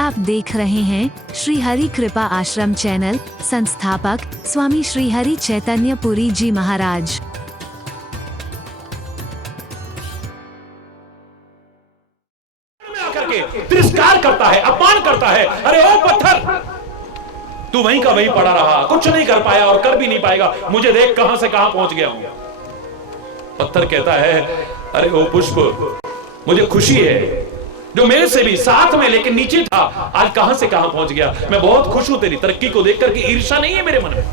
आप देख रहे हैं श्री हरि कृपा आश्रम चैनल। संस्थापक स्वामी श्री हरि चैतन्य पुरी जी महाराज। आकर के तिरस्कार करता है, अपमान करता है। अरे ओ पत्थर, तू वहीं का वहीं पड़ा रहा, कुछ नहीं कर पाया और कर भी नहीं पाएगा। मुझे देख कहां से कहां पहुंच गया हूं। पत्थर कहता है, अरे ओ पुष्प, मुझे खुशी है जो मेरे से भी साथ में लेकिन नीचे था, आज कहां से कहां पहुंच गया। मैं बहुत खुश हूं तेरी तरक्की को देख करके। ईर्ष्या नहीं है मेरे मन में,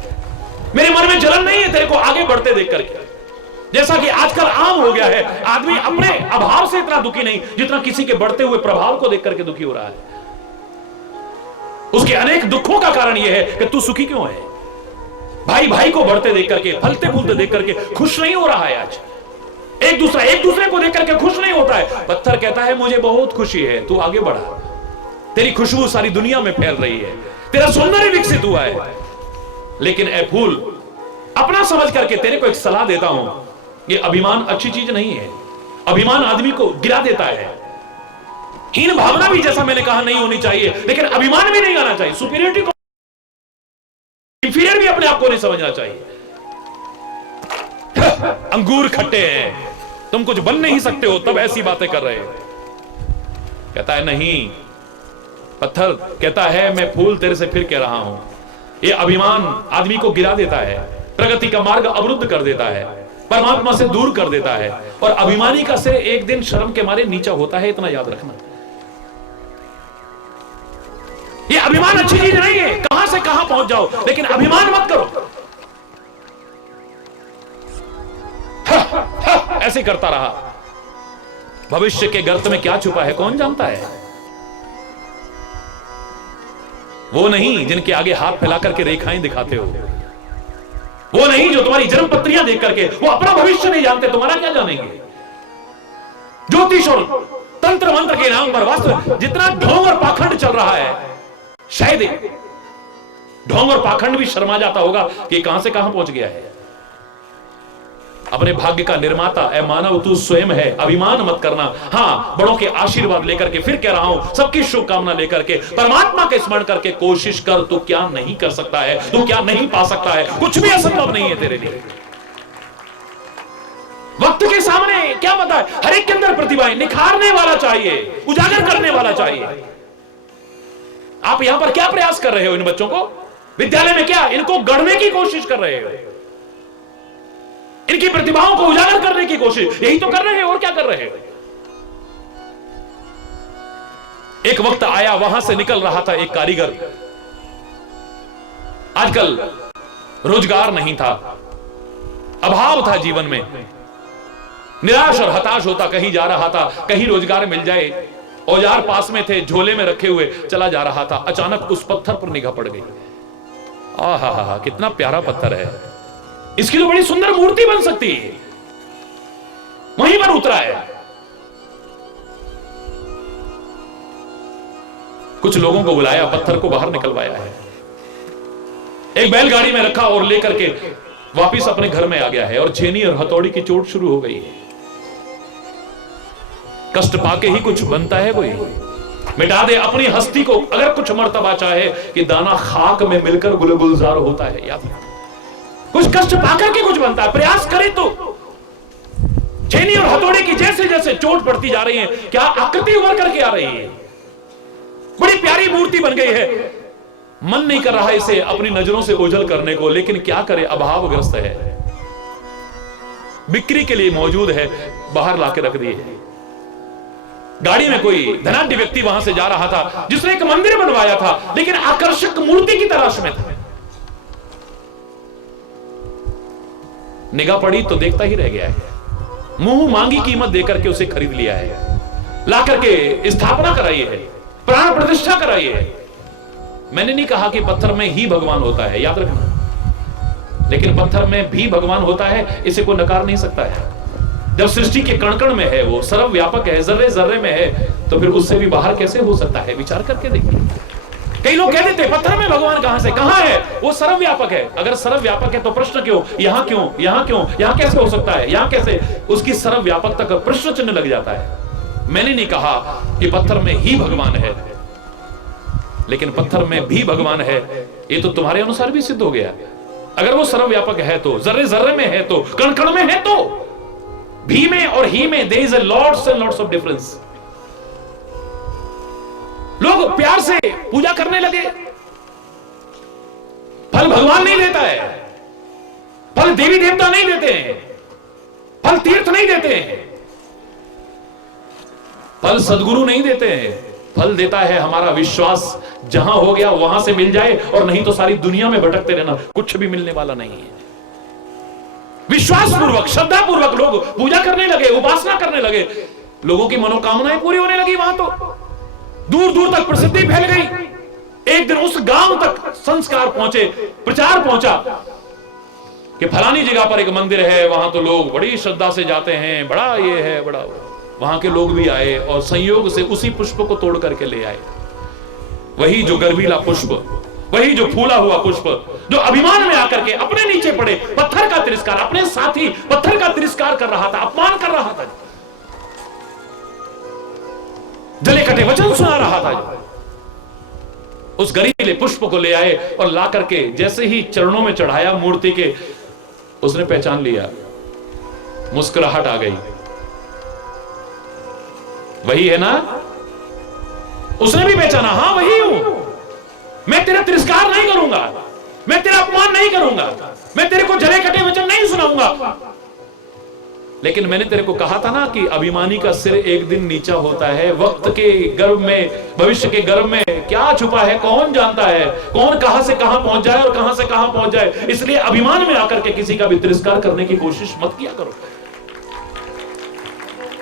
मेरे मन में जलन नहीं है तेरे को आगे बढ़ते देख करके। जैसा कि आजकल आम हो गया है, आदमी अपने अभाव से इतना दुखी नहीं जितना किसी के बढ़ते हुए प्रभाव को देख करके दुखी हो रहा है। उसके अनेक दुखों का कारण यह है कि तू सुखी क्यों है। भाई भाई को बढ़ते देख करके, फलते फूलते देख करके खुश नहीं हो रहा है। आज एक दूसरे को देख करके खुश नहीं होता है। पत्थर कहता है, मुझे बहुत खुशी है, तू आगे बढ़ा। तेरी खुशबू सारी दुनिया में फैल रही है, तेरा सौंदर्य विकसित हुआ है। लेकिन ए फूल, अपना समझ करके तेरे को एक सलाह देता हूं, ये अभिमान अच्छी चीज नहीं है। अभिमान आदमी को गिरा देता है। हीन भावना भी, जैसा मैंने कहा, नहीं होनी चाहिए, लेकिन अभिमान भी नहीं आना चाहिए। सुपीरियरिटी को, इंफीरियर भी अपने आप को नहीं समझना चाहिए। अंगूर खट्टे हैं, तुम कुछ बन नहीं सकते हो, तब ऐसी बातें कर रहे हो। कहता है नहीं। पत्थर कहता है, मैं फूल तेरे से फिर कह रहा हूं, ये अभिमान आदमी को गिरा देता है, प्रगति का मार्ग अवरुद्ध कर देता है, परमात्मा से दूर कर देता है। और अभिमानी का सिर एक दिन शर्म के मारे नीचा होता है, इतना याद रखना। ये अभिमान अच्छी चीज नहीं है, कहां से कहां पहुंच जाओ, लेकिन अभिमान मत करो। ऐसे करता रहा। भविष्य के गर्त में क्या छुपा है कौन जानता है। वो नहीं जिनके आगे हाथ फैला करके रेखाएं दिखाते हो, वो नहीं जो तुम्हारी जन्म पत्रियां देख करके, वो अपना भविष्य नहीं जानते, तुम्हारा क्या जानेंगे। ज्योतिष और तंत्र मंत्र के नाम पर वास्तव जितना ढोंग और पाखंड चल रहा है, शायद ढोंग और पाखंड भी शर्मा जाता होगा कि कहां से कहां पहुंच गया है। अपने भाग्य का निर्माता ए मानव तू स्वयं है, अभिमान मत करना। हां, बड़ों के आशीर्वाद लेकर के, फिर कह रहा हूं, सबकी शुभकामना लेकर के, परमात्मा के स्मरण करके कोशिश कर। तू क्या नहीं कर सकता है, तू क्या नहीं पा सकता है, कुछ भी असंभव नहीं है तेरे लिए। वक्त के सामने क्या पता है, हर एक के अंदर प्रतिभाएं, निखारने वाला चाहिए, उजागर करने वाला चाहिए। आप यहां पर क्या प्रयास कर रहे हो इन बच्चों को? विद्यालय में क्या इनको गढ़ने की कोशिश कर रहे हो? इनकी प्रतिभाओं को उजागर करने की कोशिश, यही तो कर रहे हैं, और क्या कर रहे हैं। एक वक्त आया, वहां से निकल रहा था एक कारीगर। आजकल रोजगार नहीं था, अभाव था जीवन में, निराश और हताश होता कहीं जा रहा था, कहीं रोजगार मिल जाए। औजार पास में थे, झोले में रखे हुए चला जा रहा था। अचानक उस पत्थर पर निगाह पड़ गई। आहा, कितना प्यारा पत्थर है, इसकी तो बड़ी सुंदर मूर्ति बन सकती है। वहीं पर उतरा है। कुछ लोगों को बुलाया, पत्थर को बाहर निकलवाया है, एक बैलगाड़ी में रखा और लेकर के वापिस अपने घर में आ गया है। और छेनी और हथौड़ी की चोट शुरू हो गई है। कष्ट पाके ही कुछ बनता है कोई। मिटा दे अपनी हस्ती को अगर कुछ मर्तबा चाहे कि दाना खाक में मिलकर गुलगुलजार होता है। याद कुछ कष्ट पाकर के कुछ बनता है, प्रयास करे तो। छेनी और हथौड़े की जैसे जैसे चोट पड़ती जा रही है, क्या आकृति उभर करके आ रही है, बड़ी प्यारी मूर्ति बन गई है। मन नहीं कर रहा इसे अपनी नजरों से ओझल करने को, लेकिन क्या करे, अभावग्रस्त है, बिक्री के लिए मौजूद है, बाहर लाके रख दिए। गाड़ी में कोई धनाढ्य व्यक्ति वहां से जा रहा था, जिसने एक मंदिर बनवाया था, लेकिन आकर्षक मूर्ति की तलाश में था। निगाह पड़ी तो देखता ही रह गया है, मुंह मांगी कीमत देकर के उसे खरीद लिया है, ला करके स्थापना कराई है, प्राण प्रतिष्ठा कराई है। मैंने नहीं कहा कि पत्थर में ही भगवान होता है, याद रखना, लेकिन पत्थर में भी भगवान होता है, इसे कोई नकार नहीं सकता है। जब सृष्टि के कण कण में है, वो सर्वव्यापक है, जर्रे जर्रे में है, तो फिर उससे भी बाहर कैसे हो सकता है? विचार करके देखिए। कई लोग कह देते पत्थर में भगवान कहां से, कहां है? वो सर्वव्यापक है। अगर सर्वव्यापक है तो प्रश्न क्यों, यहां क्यों, यहां क्यों, यहां कैसे हो सकता है, यहां कैसे? उसकी सर्वव्यापकता का प्रश्न चिन्ह लग जाता है। मैंने नहीं कहा कि पत्थर में ही भगवान है, लेकिन पत्थर में भी भगवान है, ये तो तुम्हारे अनुसार भी सिद्ध हो गया। अगर वो सर्वव्यापक है तो, जर्रे जर्रे में है तो, कण कण में है तो, भी में और ही में there is a lots and lots of difference. लोग प्यार से पूजा करने लगे, फल भगवान नहीं देता है, फल देवी देवता नहीं देते हैं, फल तीर्थ नहीं देते हैं, फल सदगुरु नहीं देते हैं। फल देता है हमारा विश्वास, जहां हो गया वहां से मिल जाए, और नहीं तो सारी दुनिया में भटकते रहना, कुछ भी मिलने वाला नहीं है। विश्वास पूर्वक, श्रद्धा पूर्वक लोग पूजा करने लगे, उपासना करने लगे, लोगों की मनोकामनाएं पूरी होने लगी। वहां तो दूर दूर तक प्रसिद्धि फैल गई। एक दिन उस गांव तक संस्कार पहुंचे, प्रचार पहुंचा कि फलानी जगह पर एक मंदिर है, वहां तो लोग बड़ी श्रद्धा से जाते हैं, बड़ा ये है, बड़ा वो। वहां के लोग भी आए और संयोग से उसी पुष्प को तोड़ करके ले आए। वही जो गर्वीला पुष्प, वही जो फूला हुआ पुष्प, जो अभिमान में आकर के अपने नीचे पड़े, पत्थर का तिरस्कार, अपने साथी पत्थर का तिरस्कार कर रहा था, अपमान कर रहा था, जले कटे वचन सुना रहा था, उस गरीले पुष्प को ले आए और ला करके जैसे ही चरणों में चढ़ाया मूर्ति के, उसने पहचान लिया, मुस्कुराहट आ गई। वही है ना, उसने भी पहचाना, हां वही हूं, मैं तेरा तिरस्कार नहीं करूंगा, मैं तेरा अपमान नहीं करूंगा, मैं तेरे को जले कटे वचन नहीं सुनाऊंगा। लेकिन मैंने तेरे को कहा था ना कि अभिमानी का सिर एक दिन नीचा होता है। वक्त के गर्भ में, भविष्य के गर्भ में क्या छुपा है कौन जानता है, कौन कहां से कहां पहुंच जाए और कहां से कहां पहुंच जाए। इसलिए अभिमान में आकर के किसी का भी तिरस्कार करने की कोशिश मत किया करो।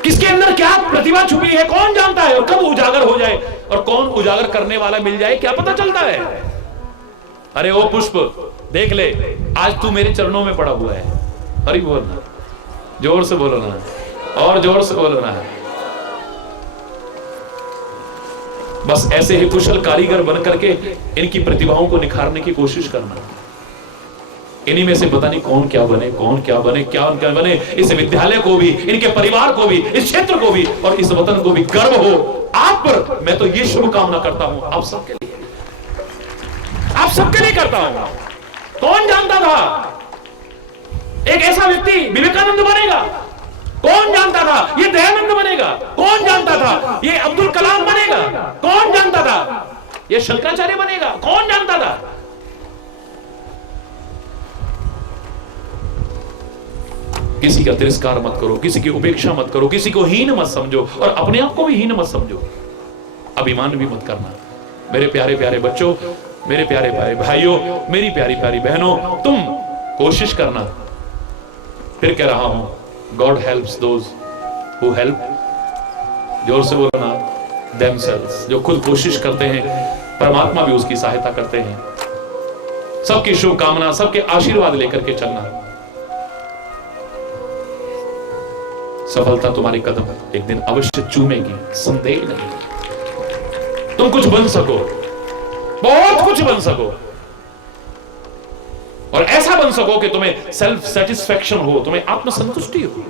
किसके अंदर क्या प्रतिभा छुपी है कौन जानता है, और कब उजागर हो जाए और कौन उजागर करने वाला मिल जाए क्या पता चलता है। अरे ओ पुष्प देख ले, आज तू मेरे चरणों में पड़ा हुआ है। हरि बोल, जोर से बोलो ना, और जोर से बोलो ना। बस ऐसे ही कुशल कारीगर बनकर के इनकी प्रतिभाओं को निखारने की कोशिश करना। इन्हीं में से पता नहीं कौन क्या बने, कौन क्या बने, क्या बने। इस विद्यालय को भी, इनके परिवार को भी, इस क्षेत्र को भी और इस वतन को भी गर्व हो आप पर। मैं तो ये शुभकामना करता हूं आप सबके लिए, आप सबके लिए करता हूं। कौन जानता था एक ऐसा व्यक्ति विवेकानंद बनेगा, कौन जानता था ये दयानंद बनेगा, कौन जानता था ये अब्दुल कलाम बनेगा, कौन जानता था ये शंकराचार्य बनेगा, कौन जानता था। किसी का तिरस्कार मत करो, किसी की उपेक्षा मत करो, किसी को हीन मत समझो और अपने आप को भी हीन मत समझो। अभिमान भी मत करना। मेरे प्यारे प्यारे बच्चों, मेरे प्यारे प्यारे भाइयों, मेरी प्यारी प्यारी बहनों, तुम कोशिश करना। फिर कह रहा हूं, God helps those who help, जोर से बोलो ना, देमसेल्व्स। जो खुद कोशिश करते हैं परमात्मा भी उसकी सहायता करते हैं। सबकी शुभकामना, सबके आशीर्वाद लेकर के चलना। सफलता तुम्हारे कदम एक दिन अवश्य चूमेगी, संदेह नहीं। तुम कुछ बन सको, बहुत कुछ बन सको, और ऐसा बन सको कि तुम्हें सेल्फ सेटिस्फेक्शन हो, तुम्हें आत्मसंतुष्टि हो।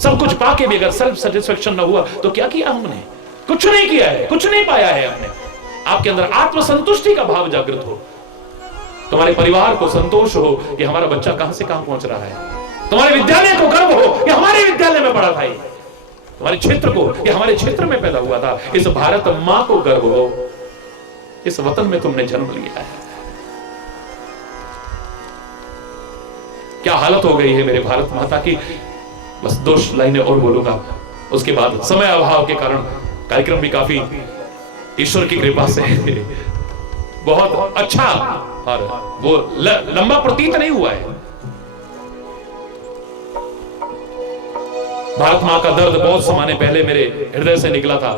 सब कुछ पाके भी अगर सेल्फ सेटिस्फेक्शन ना हुआ तो क्या किया हमने? कुछ नहीं किया है, कुछ नहीं पाया है हमने। आपके अंदर आत्मसंतुष्टि का भाव जागृत हो, तुम्हारे परिवार को संतोष हो कि हमारा बच्चा कहां से कहां पहुंच रहा है, तुम्हारे विद्यालय को गर्व हो कि हमारे विद्यालय में पढ़ा था, तुम्हारे क्षेत्र को कि हमारे क्षेत्र में पैदा हुआ था। इस भारत मां को गर्व हो, इस वतन में तुमने जन्म लिया है। क्या हालत हो गई है मेरे भारत माता की। बस 2 लाइनें और बोलूंगा, उसके बाद समय अभाव के कारण कार्यक्रम भी काफी ईश्वर की कृपा से बहुत अच्छा और वो लंबा प्रतीत नहीं हुआ है। भारत मां का दर्द बहुत समाने पहले मेरे हृदय से निकला था।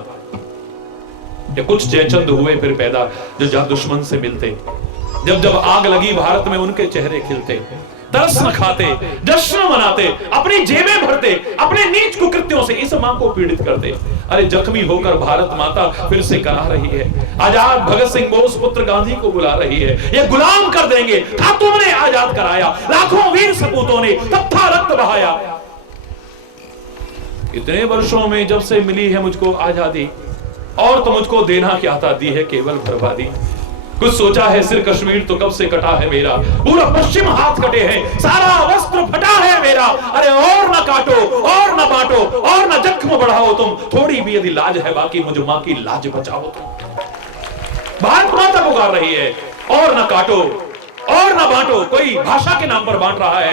ये कुछ जयचंद हुए फिर पैदा, जो जहां दुश्मन से मिलते, जब जब आग लगी भारत में उनके चेहरे खिलते, तरस न खाते, जश्न मनाते, अपनी जेबें भरते, अपने नीच कुकृत्यों से इस मां को पीड़ित करते। अरे जख्मी होकर भारत माता फिर से करा रही है, आजाद भगत सिंह बोस पुत्र गांधी को बुला रही है। ये गुलाम कर देंगे, था तुमने आजाद कराया, लाखों वीर सपूतों ने तब था रक्त बहाया। इतने वर्षों में जब से मिली है मुझको आजादी, और तो मुझको देना क्या था, दी है केवल बर्बादी। कुछ सोचा है सिर कश्मीर तो कब से कटा है मेरा, पूरा पश्चिम हाथ कटे हैं, सारा वस्त्र फटा है मेरा। अरे और ना काटो और ना बांटो और ना जख्म बढ़ाओ तुम, थोड़ी भी यदि लाज है बाकी मुझ मां की लाज बचाओ तुम। भारत माता पुकार रही है, और ना काटो और ना बांटो। कोई भाषा के नाम पर बांट रहा है,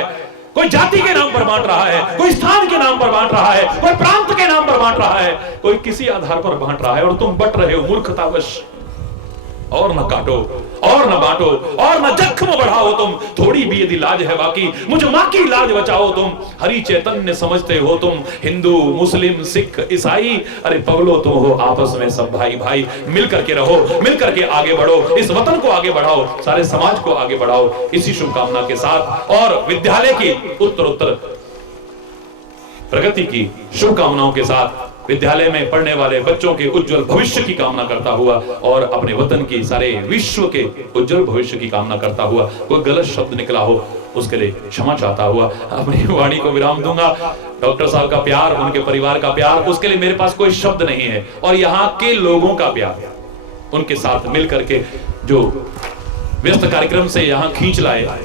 कोई जाति के नाम पर बांट रहा है, कोई स्थान के नाम पर बांट रहा है, कोई प्रांत के नाम पर बांट रहा है, कोई किसी आधार पर बांट रहा है, और तुम बट रहे हो मूर्खतावश। और न काटो और न बांटो और न जख्म बढ़ाओ तुम, थोड़ी भी यदि लाज है बाकी मुझ मां की लाज बचाओ तुम। हरि चैतन्य समझते हो तुम, हिंदू मुस्लिम सिख ईसाई, अरे पगलो तुम हो आपस में सब भाई भाई। मिल करके रहो, मिल करके आगे बढ़ो, इस वतन को आगे बढ़ाओ, सारे समाज को आगे बढ़ाओ, इसी शुभकामना के साथ और विद्यालय की उत्तरोत्तर प्रगति की शुभकामनाओं के साथ विद्यालय में पढ़ने वाले बच्चों के उज्जवल भविष्य की कामना करता हुआ और अपने वतन की सारे विश्व के उज्जवल भविष्य की कामना करता हुआ, कोई गलत शब्द निकला हो उसके लिए क्षमा चाहता हुआ अपनी वाणी को विराम दूंगा। डॉक्टर साहब का प्यार, उनके परिवार का प्यार, उसके लिए मेरे पास कोई शब्द नहीं है, और यहाँ के लोगों का प्यार, उनके साथ मिल करके जो व्यस्त कार्यक्रम से यहाँ खींच लाए,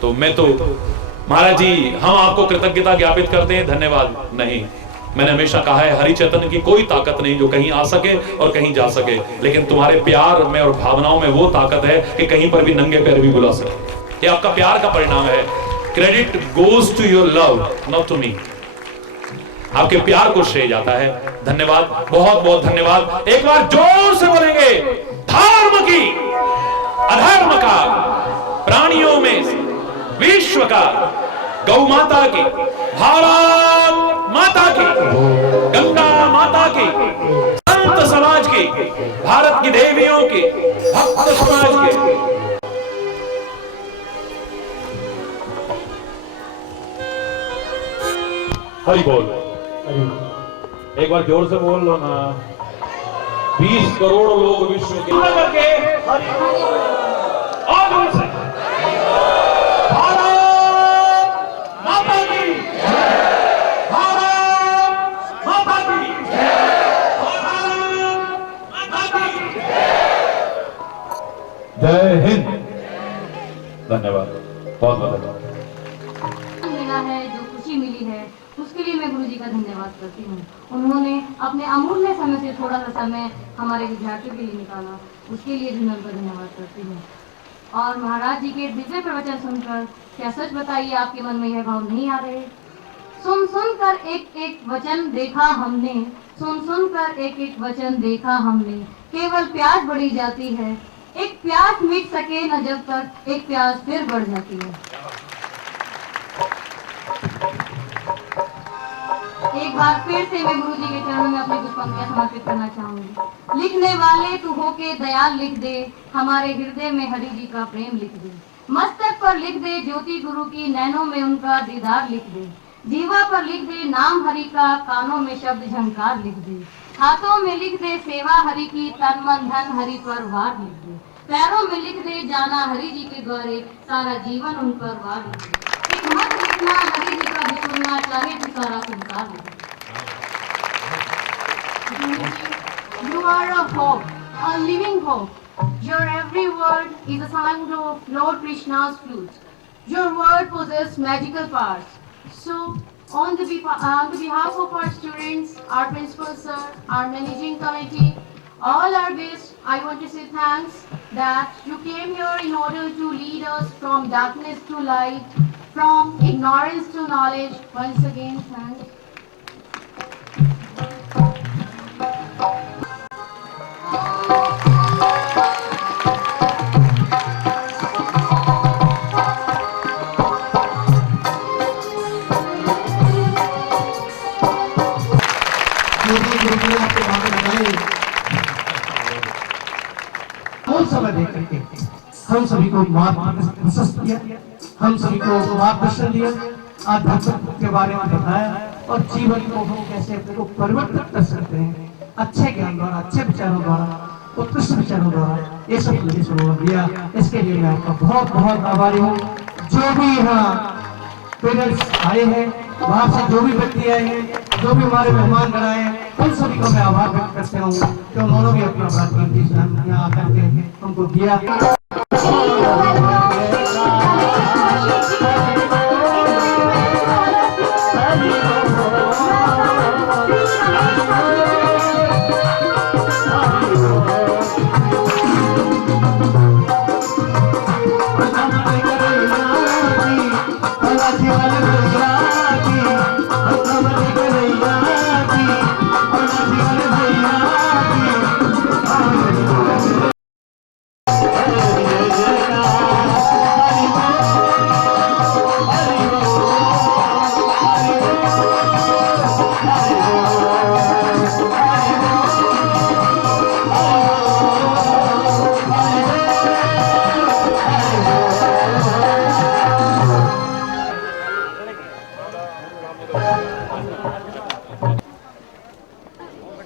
तो मैं तो महाराज जी हम आपको कृतज्ञता ज्ञापित करते हैं, धन्यवाद नहीं। मैंने हमेशा कहा है हरि चैतन्य की कोई ताकत नहीं जो कहीं आ सके और कहीं जा सके, लेकिन तुम्हारे प्यार में और भावनाओं में वो ताकत है कि कहीं पर भी नंगे पैर भी बुला सके। ये आपका प्यार का परिणाम है। Credit goes to your love, not to me. आपके प्यार को श्रेय जाता है। धन्यवाद, बहुत बहुत धन्यवाद। एक बार जोर से बोलेंगे, धर्म की अधर्म का, प्राणियों में विश्व का, गौ माता की, भारत माता की, गंगा माता की, संत समाज की, भारत की देवियों की, भक्त समाज के, हरि बोल। एक बार जोर से बोल लो ना। 20 करोड़ लोग विश्व के करके और जोर से जय हिंद। धन्यवाद, बहुत बहुत धन्यवाद। मिला है, जो खुशी मिली है उसके लिए मैं गुरु जी का धन्यवाद करती हूँ। उन्होंने अपने अमूल्य समय से थोड़ा सा समय हमारे विद्यार्थियों के लिए निकाला, उसके लिए भी मैं उनका धन्यवाद करती हूँ। और महाराज जी के दिव्य प्रवचन सुनकर क्या सच बताइए आपके मन में यह भाव नहीं आ रहे? सुन सुन कर एक एक वचन देखा हमने, सुन सुन कर एक एक वचन देखा हमने, केवल प्यास बढ़ी जाती है, एक प्यास मिट सके न जब तक एक प्यास फिर बढ़ जाती है। एक बार फिर से मैं गुरु जी के चरणों में अपनी कुछ पंक्तियां समर्पित करना चाहूंगी। लिखने वाले तू होके दयाल लिख दे, हमारे हृदय में हरि जी का प्रेम लिख दे, मस्तक पर लिख दे ज्योति गुरु की, नैनों में उनका दीदार लिख दे, जीवा पर लिख दे नाम हरि का, कानों में शब्द झंकार लिख दे, हाथों में लिख दे सेवा हरि की, तन मन धन हरि पर वार लिख दे, पैरों में लिख दे जाना हरि जी के द्वारे, सारा जीवन उन पर वार लिख दे, एक मत लिखना हरि जी का बिछुड़ना, चाहे तो सारा संसार लिख दे। You are a hope, a living hope. Your every word is a sound of Lord Krishna's flute. Your word possesses magical powers. So, on the behalf of our students, our principal sir, our managing committee, all our guests, I want to say thanks that you came here in order to lead us from darkness to light, from ignorance to knowledge. Once again, thanks. समय देकर हम सभी को मार्गदर्शन दिया, हम सभी को मार्गदर्शन दिया, आध्यात्म के बारे में बताया और जीवन को हम कैसे अपने को परिवर्तित कर सकते हैं अच्छे ज्ञान द्वारा, अच्छे विचारों द्वारा, उत्कृष्ट विचारों द्वारा, ये सब मुझे सुझाव दिया। इसके लिए मैं आपका बहुत बहुत आभारी हूँ। जो भी यहाँ पेरेंट्स आए हैं बाहर से जो भी व्यक्ति आए हैं, जो भी हमारे मेहमान गण आए हैं, उन सभी को मैं आभार व्यक्त करता हूँ कि उन्होंने भी अपना बड़ा कीमती समय यहाँ आकर के हमको दिया।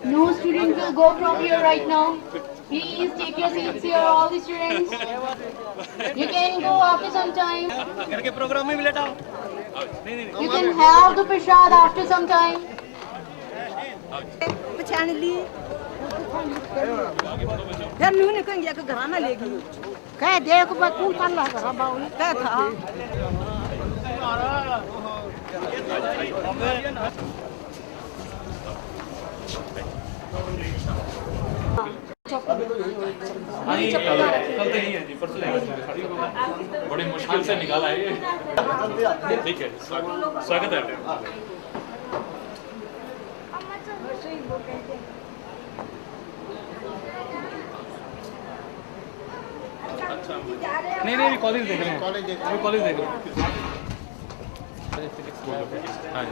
No student will go from here right now. Please take your seats here, all the students. You can go after some time. You can have the prasad after some time. पहचान ली फिर नून कहीं जाकर घराना लेगी कह देख बकूल कर ला कर बाउल कह था कल तो नहीं है जी, परसों जाएगा। बड़ी मुश्किल से निकाला है ये। ठीक है, स्वागत है। नहीं नहीं कॉलेज देख रहे हैं कॉलेज देख रहे हैं हाँ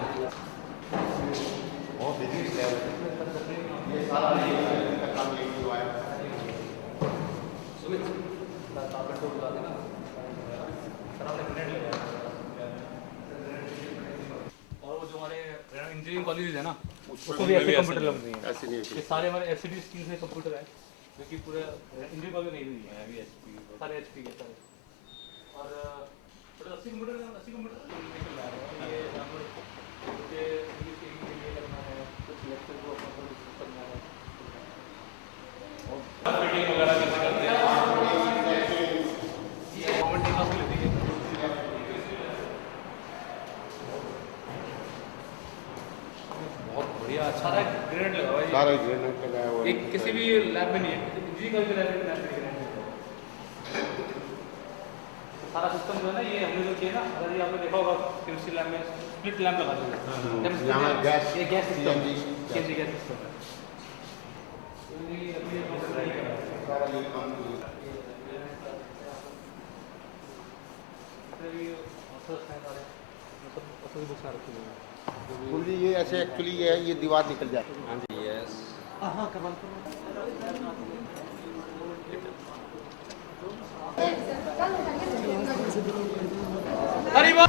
और वो जो हमारे इंजीनियरिंग कॉलेज है ना उसको भी ऐसे कंप्यूटर लग रही है ये सारे हमारे एचसीडी स्किल से कंप्यूटर है जो कि पूरा इंजीनियरिंग कॉलेज नहीं हुई है अभी एचपी सारे एचपी के सारे और 80 कंप्यूटर निकल रहा है ये नंबर के लिए करना है कुछ लेक्चर को अपना करना है और मीटिंग वगैरह कैसे करते हैं ये गवर्नमेंट क्लास लेती है बहुत बढ़िया अच्छा है ग्रेड लगा हुआ है सारा ग्रेड लगाया हुआ है एक किसी भी लैब में नहीं है जी का भी लैब में सारा सिस्टम जो है ना ये हमने जो किया ना अगर ये आपने देखा होगा केमिस्ट्री लैब में स्प्लिट लैम्प लगा दिया यहाँ गैस ये gas system chemistry gas system है ये ऐसे एक्चुअली ये दीवार निकल जाए हाँ जी यस हाँ कमाल हरी बोल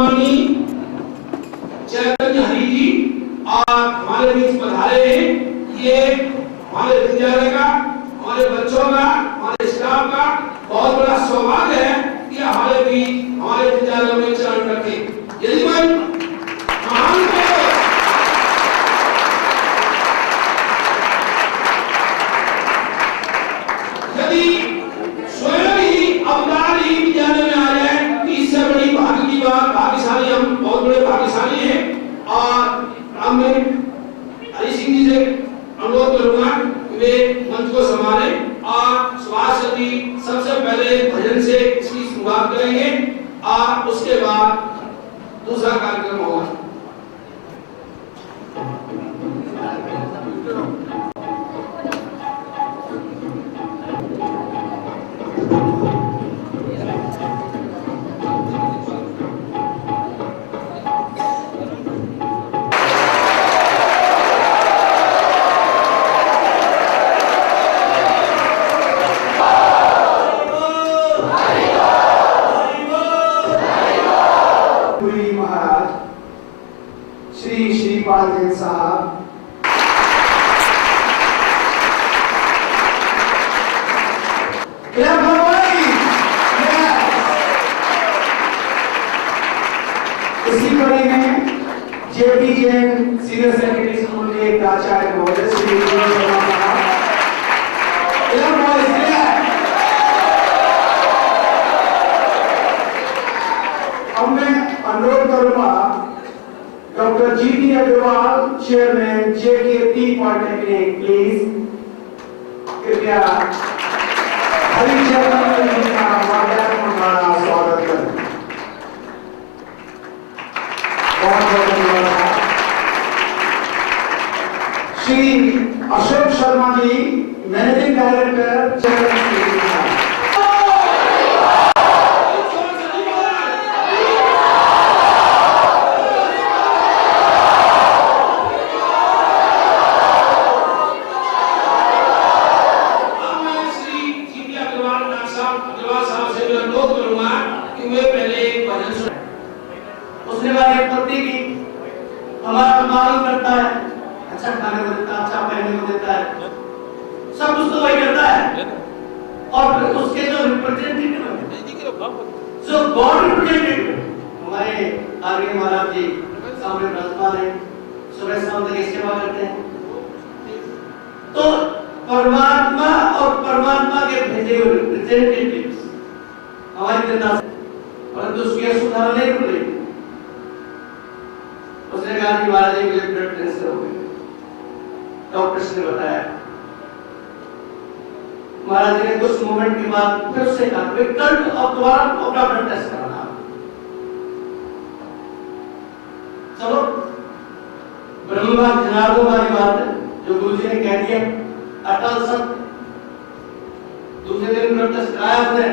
सम्मानी चैतन्य हरि जी और हमारे बीच पधारे हैं। ये हमारे विद्यालय का, हमारे बच्चों का, हमारे स्टाफ का बहुत बड़ा सौभाग्य है कि हमारे भी हमारे विद्यालय में चरण रखे। यदि मैं महान यदि स्वयं ही अवतार ही विद्यालय में आ जाए तो इससे बड़ी भाग्य की बात, भाग्यशाली, हम बहुत बड़े भाग्यशाली हैं। और अब मैं हरि सिंह जी से अनुरोध करूंगा वे मंच को संभाले और सुभाष जी सबसे पहले भजन से इसकी शुरुआत करेंगे और उसके बाद दूसरा कार्यक्रम होगा। साहब इसी कड़ी में JP Jain senior secondary school के प्राचार्य महोदय श्री अब मैं अनुरोध करूंगा doctor GT Agarwal chairman JKT polytechnic please कृपया हरि चैतन्य जी का माल्यार्पण स्वागत करें। बहुत बहुत धन्यवाद। Shri Ashok Sharma ji managing director chairman हमारा मालूम करता है, अच्छा खाने को देता है, अच्छा पहनने को देता है, सब कुछ तो वही करता है। और उसके जो रिप्रेजेंटेटिव जो गॉड रिप्रेजेंटेटिव हमारे आर्य महाराज जी सामने विराजमान है, सुबह शाम तक सेवा करते हैं। तो परमात्मा और परमात्मा के भेजे हुए रिप्रेजेंटेटिव्स हमारी जनता से, परंतु उसकी सुधार नहीं कर रही। उसने कहा कि महाराज जी मुझे ब्लड कैंसर हो गया, डॉक्टर्स ने बताया। महाराज जी ने कुछ मोमेंट के बाद फिर उससे कहा कि कल अब दोबारा अपना ब्लड टेस्ट कराना। चलो ब्रह्मा जनार्दन वाली बात है जो गुरु जी ने कह दिया, अटल सत्य। दूसरे दिन ब्लड टेस्ट कराया उसने,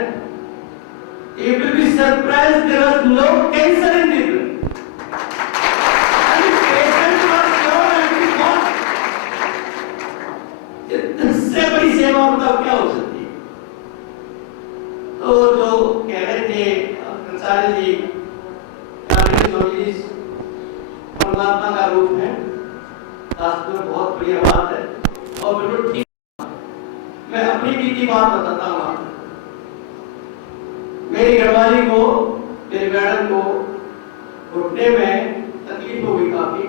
you will be surprised there was no cancer in the blood. इससे बड़ी सेवा बताओ क्या हो सकती है। तो जो कह रहे थे कंसारी जी परमात्मा का रूप है, शास्त्र में बहुत बढ़िया बात है और बिल्कुल ठीक। मैं अपनी बीती बात बताता हूँ आपको। मेरी घरवाली को, मेरी मैडम को घुटने में तकलीफ हो गई काफी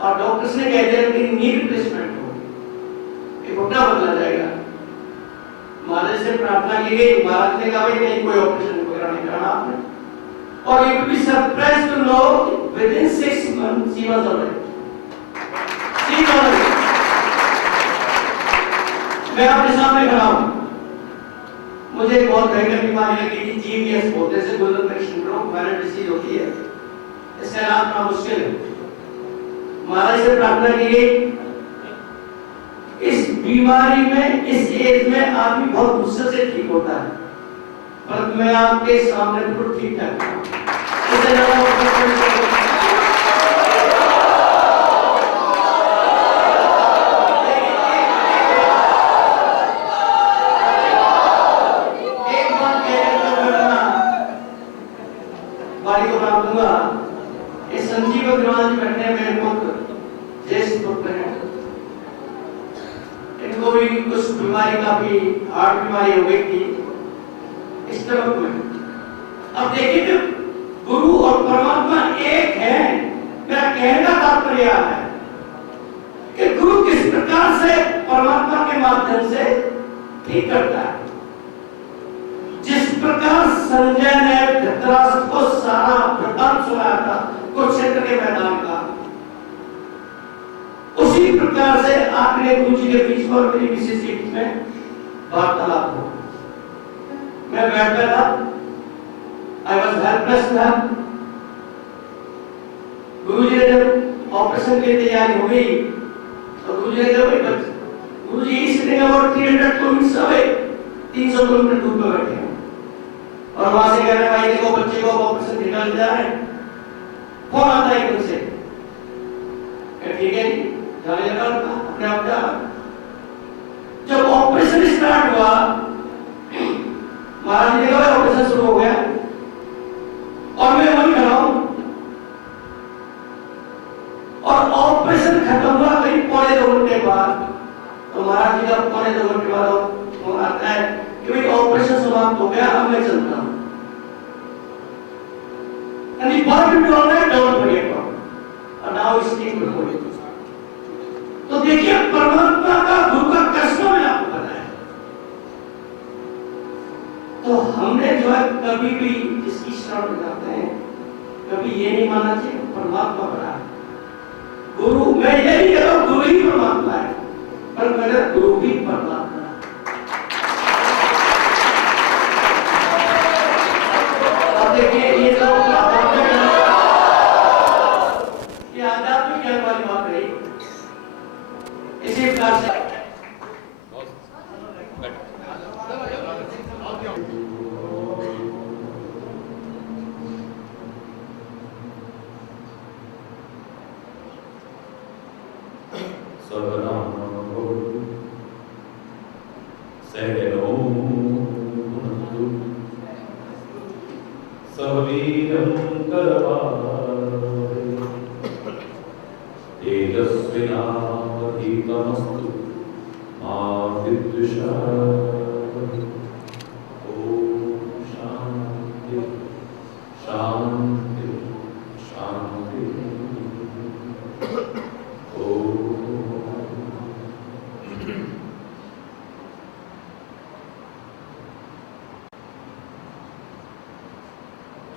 और डॉक्टर्स ने कह दिया कि नी रिप्लेसमेंट होगी, घुटना बदला जाएगा। महाराज से प्रार्थना की गई, महाराज ने कहा नहीं कोई ऑपरेशन वगैरह नहीं कराना आपने। और you will be surprised to know with in 6 months she was alright. मैं आपके सामने खड़ा हूं। मुझे एक बहुत भयंकर बीमारी लगी थी, जीवीएस बोलते हैं, गोल्डन सिंड्रोम, वायरल डिसीज होती है। इसका इलाज बड़ा मुश्किल है। महाराज से प्रार्थना की गई। इस बीमारी में, इस एज में आदमी बहुत मुश्किल से ठीक होता है, पर मैं आपके सामने बिल्कुल ठीक ठाक हूं। इससे बीमारी काफी हार्ट बीमारी हो गई थी स्टमक में। अब देखिए कि गुरु और परमात्मा एक है। मेरा कहने का तात्पर्य है कि गुरु किस प्रकार से परमात्मा के माध्यम से ठीक करता है। जिस प्रकार संजय ने धृतराष्ट्र को सारा वृत्तांत सुनाया था कुरुक्षेत्र के मैदान का, उसी प्रकार से आपने गुरु जी के बीच में और मेरी विशेष के बीच में वार्तालाप हो। मैं बैठ गया था, आई वॉज हेल्पलेस था। गुरु जी ने जब ऑपरेशन की तैयारी हो गई तो गुरु जी ने कहा गुरु जी इस अबाउट 300 किलोमीटर अवे, 300 किलोमीटर दूर पर बैठे हैं और वहां से कह रहे भाई देखो बच्चे को ऑपरेशन निकाल जा रहे हैं। फोन आता है एकदम से, ठीक है जाने लगा अपने आप जा। जब ऑपरेशन स्टार्ट हुआ महाराज जी ने कहा ऑपरेशन शुरू हो गया और मैं वहीं खड़ा हूं और ऑपरेशन खत्म हुआ करीब 2.25 घंटे बाद। तो महाराज जी का 2.25 घंटे बाद फोन आता है कि भाई ऑपरेशन समाप्त हो गया, अब मैं चलता हूं। And if what you do all that, don't forget about it. And now it's taken before you. तो देखिए परमात्मा का गुरु का कष्ट में आपको बताया। तो हमने जो है कभी भी जिसकी शरण में जाते हैं कभी ये नहीं मानना चाहिए परमात्मा बड़ा है। गुरु मैं ये नहीं कह रहा हूं गुरु ही परमात्मा है, पर मेरा गुरु भी परमात्मा है। अब देखिए ये तो आध्यात्मिक ज्ञान वाली बात रही। इसी प्रकार से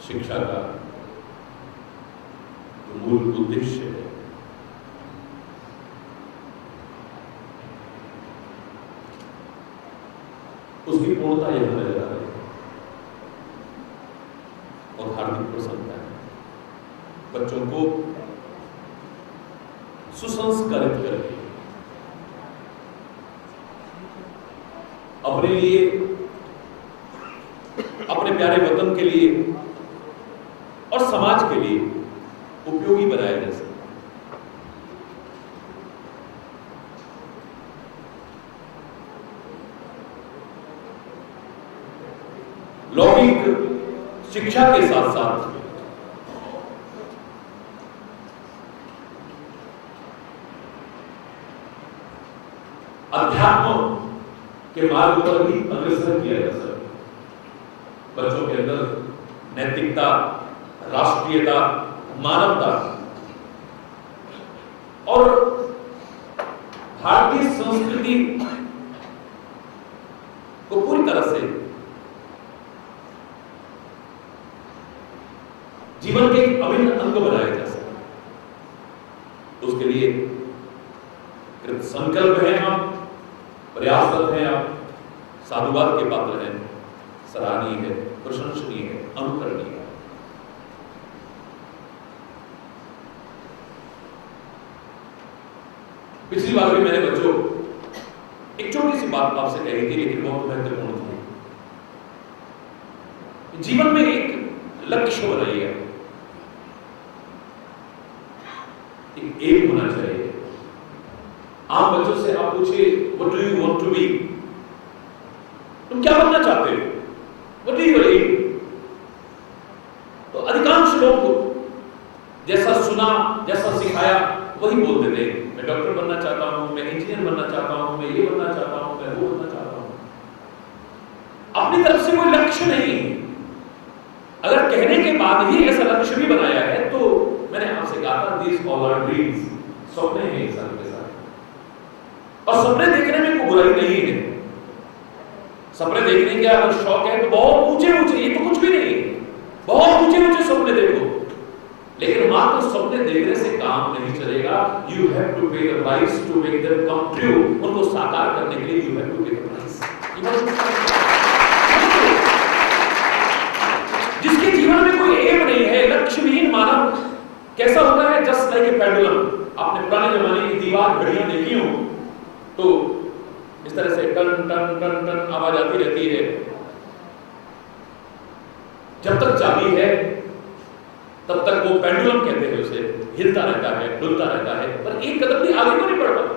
शिक्षा का जो मूल उद्देश्य है उसकी पूर्णता यह नजर आ रही है और हार्दिक प्रसन्नता है। बच्चों को सुसंस्कारित करके अपने लिए अपने प्यारे वतन के लिए और समाज के लिए उपयोगी बनाया जा सके। लौकिक शिक्षा के साथ साथ अध्यात्म के मार्ग पर भी अग्रसर किया जा सके। बच्चों के अंदर नैतिकता, राष्ट्रीयता, मानवता और भारतीय संस्कृति को पूरी तरह से जीवन के एक अभिन्न अंग बनाया जा सके। उसके लिए कृत संकल्प है, हम प्रयासरत हैं, आप साधुवाद के पात्र हैं, सराहनीय है, प्रशंसनीय है, अनुकरणीय है। पिछली बार भी मैंने बच्चों एक छोटी सी बात आपसे कही थी, लेकिन बहुत महत्वपूर्ण थी। जीवन में एक लक्ष्य बनाइए, एक एम होना चाहिए। आप बच्चों से आप पूछिए what do you want to be, तुम क्या बनना चाहते हो, व्हाट इज योर एम। तो अधिकांश लोग जैसा सुना, जैसा सिखाया वही बोल देते हैं। मैं डॉक्टर बनना चाहता हूं, मैं इंजीनियर बनना चाहता हूं, मैं ये बनना चाहता हूं, मैं वो बनना चाहता हूं। लक्ष्य नहीं। अगर कहने के बाद ही ऐसा लक्ष्य भी बनाया है तो मैंने आपसे कहा था these all are dreams, सपने हैं इंसान के साथ। और सपने देखने में कोई बुराई नहीं है। सपने देखने का अगर शौक है तो बहुत ऊंचे ऊंचे, ये तो कुछ भी नहीं, बहुत ऊंचे ऊंचे सपने देखो, लेकिन मात्र सपने देखने से काम नहीं चलेगा। You have to pay the price to make them come true. उनको साकार करने के लिए you have to pay the price. जिसके जीवन में कोई एम नहीं है, लक्ष्यहीन मानव कैसा होता है? Just like a pendulum. आपने पुराने जमाने की दीवार घड़ियां देखी हो तो इस तरह से टन टन टन टन आवाज आती रहती है। जब तक चाबी है तब तक वो पेंडुलम कहते हैं उसे, हिलता रहता है, डुलता रहता है, पर एक कदम भी आगे को नहीं बढ़ पाता।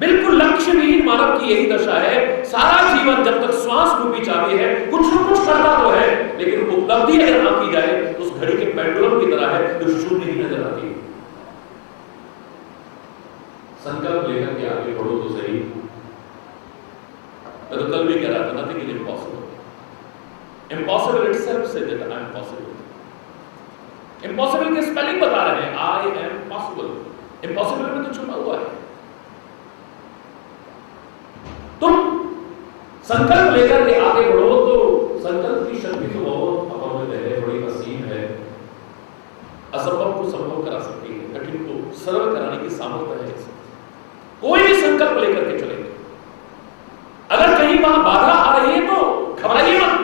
बिल्कुल लक्ष्यहीन मानव की यही दशा है। सारा जीवन जब तक श्वास रूपी चाबी है, कुछ न कुछ करता तो है, लेकिन उपलब्धि अगर ना की जाए तो उस घड़ी के पेंडुलम की तरह है जो शून्य ही नजर आती है। संकल्प लेकर के आगे बढ़ो तो सही। मैं तो कल भी कह रहा था, nothing is impossible. Impossible itself say that I am possible. Impossible के स्पेलिंग बता रहे हैं, आई एम पॉसिबल। इम्पॉसिबल में तो छुपा हुआ है। तुम संकल्प लेकर के आगे बढ़ो तो संकल्प की शक्ति तो बहुत अपार है, बड़ी असीम है। असंभव को संभव करा सकती है, कठिन को सरल कराने की सामर्थ्य है। कोई भी संकल्प लेकर के चलेंगे, अगर कहीं वहां बाधा आ रही है तो घबराइए मत।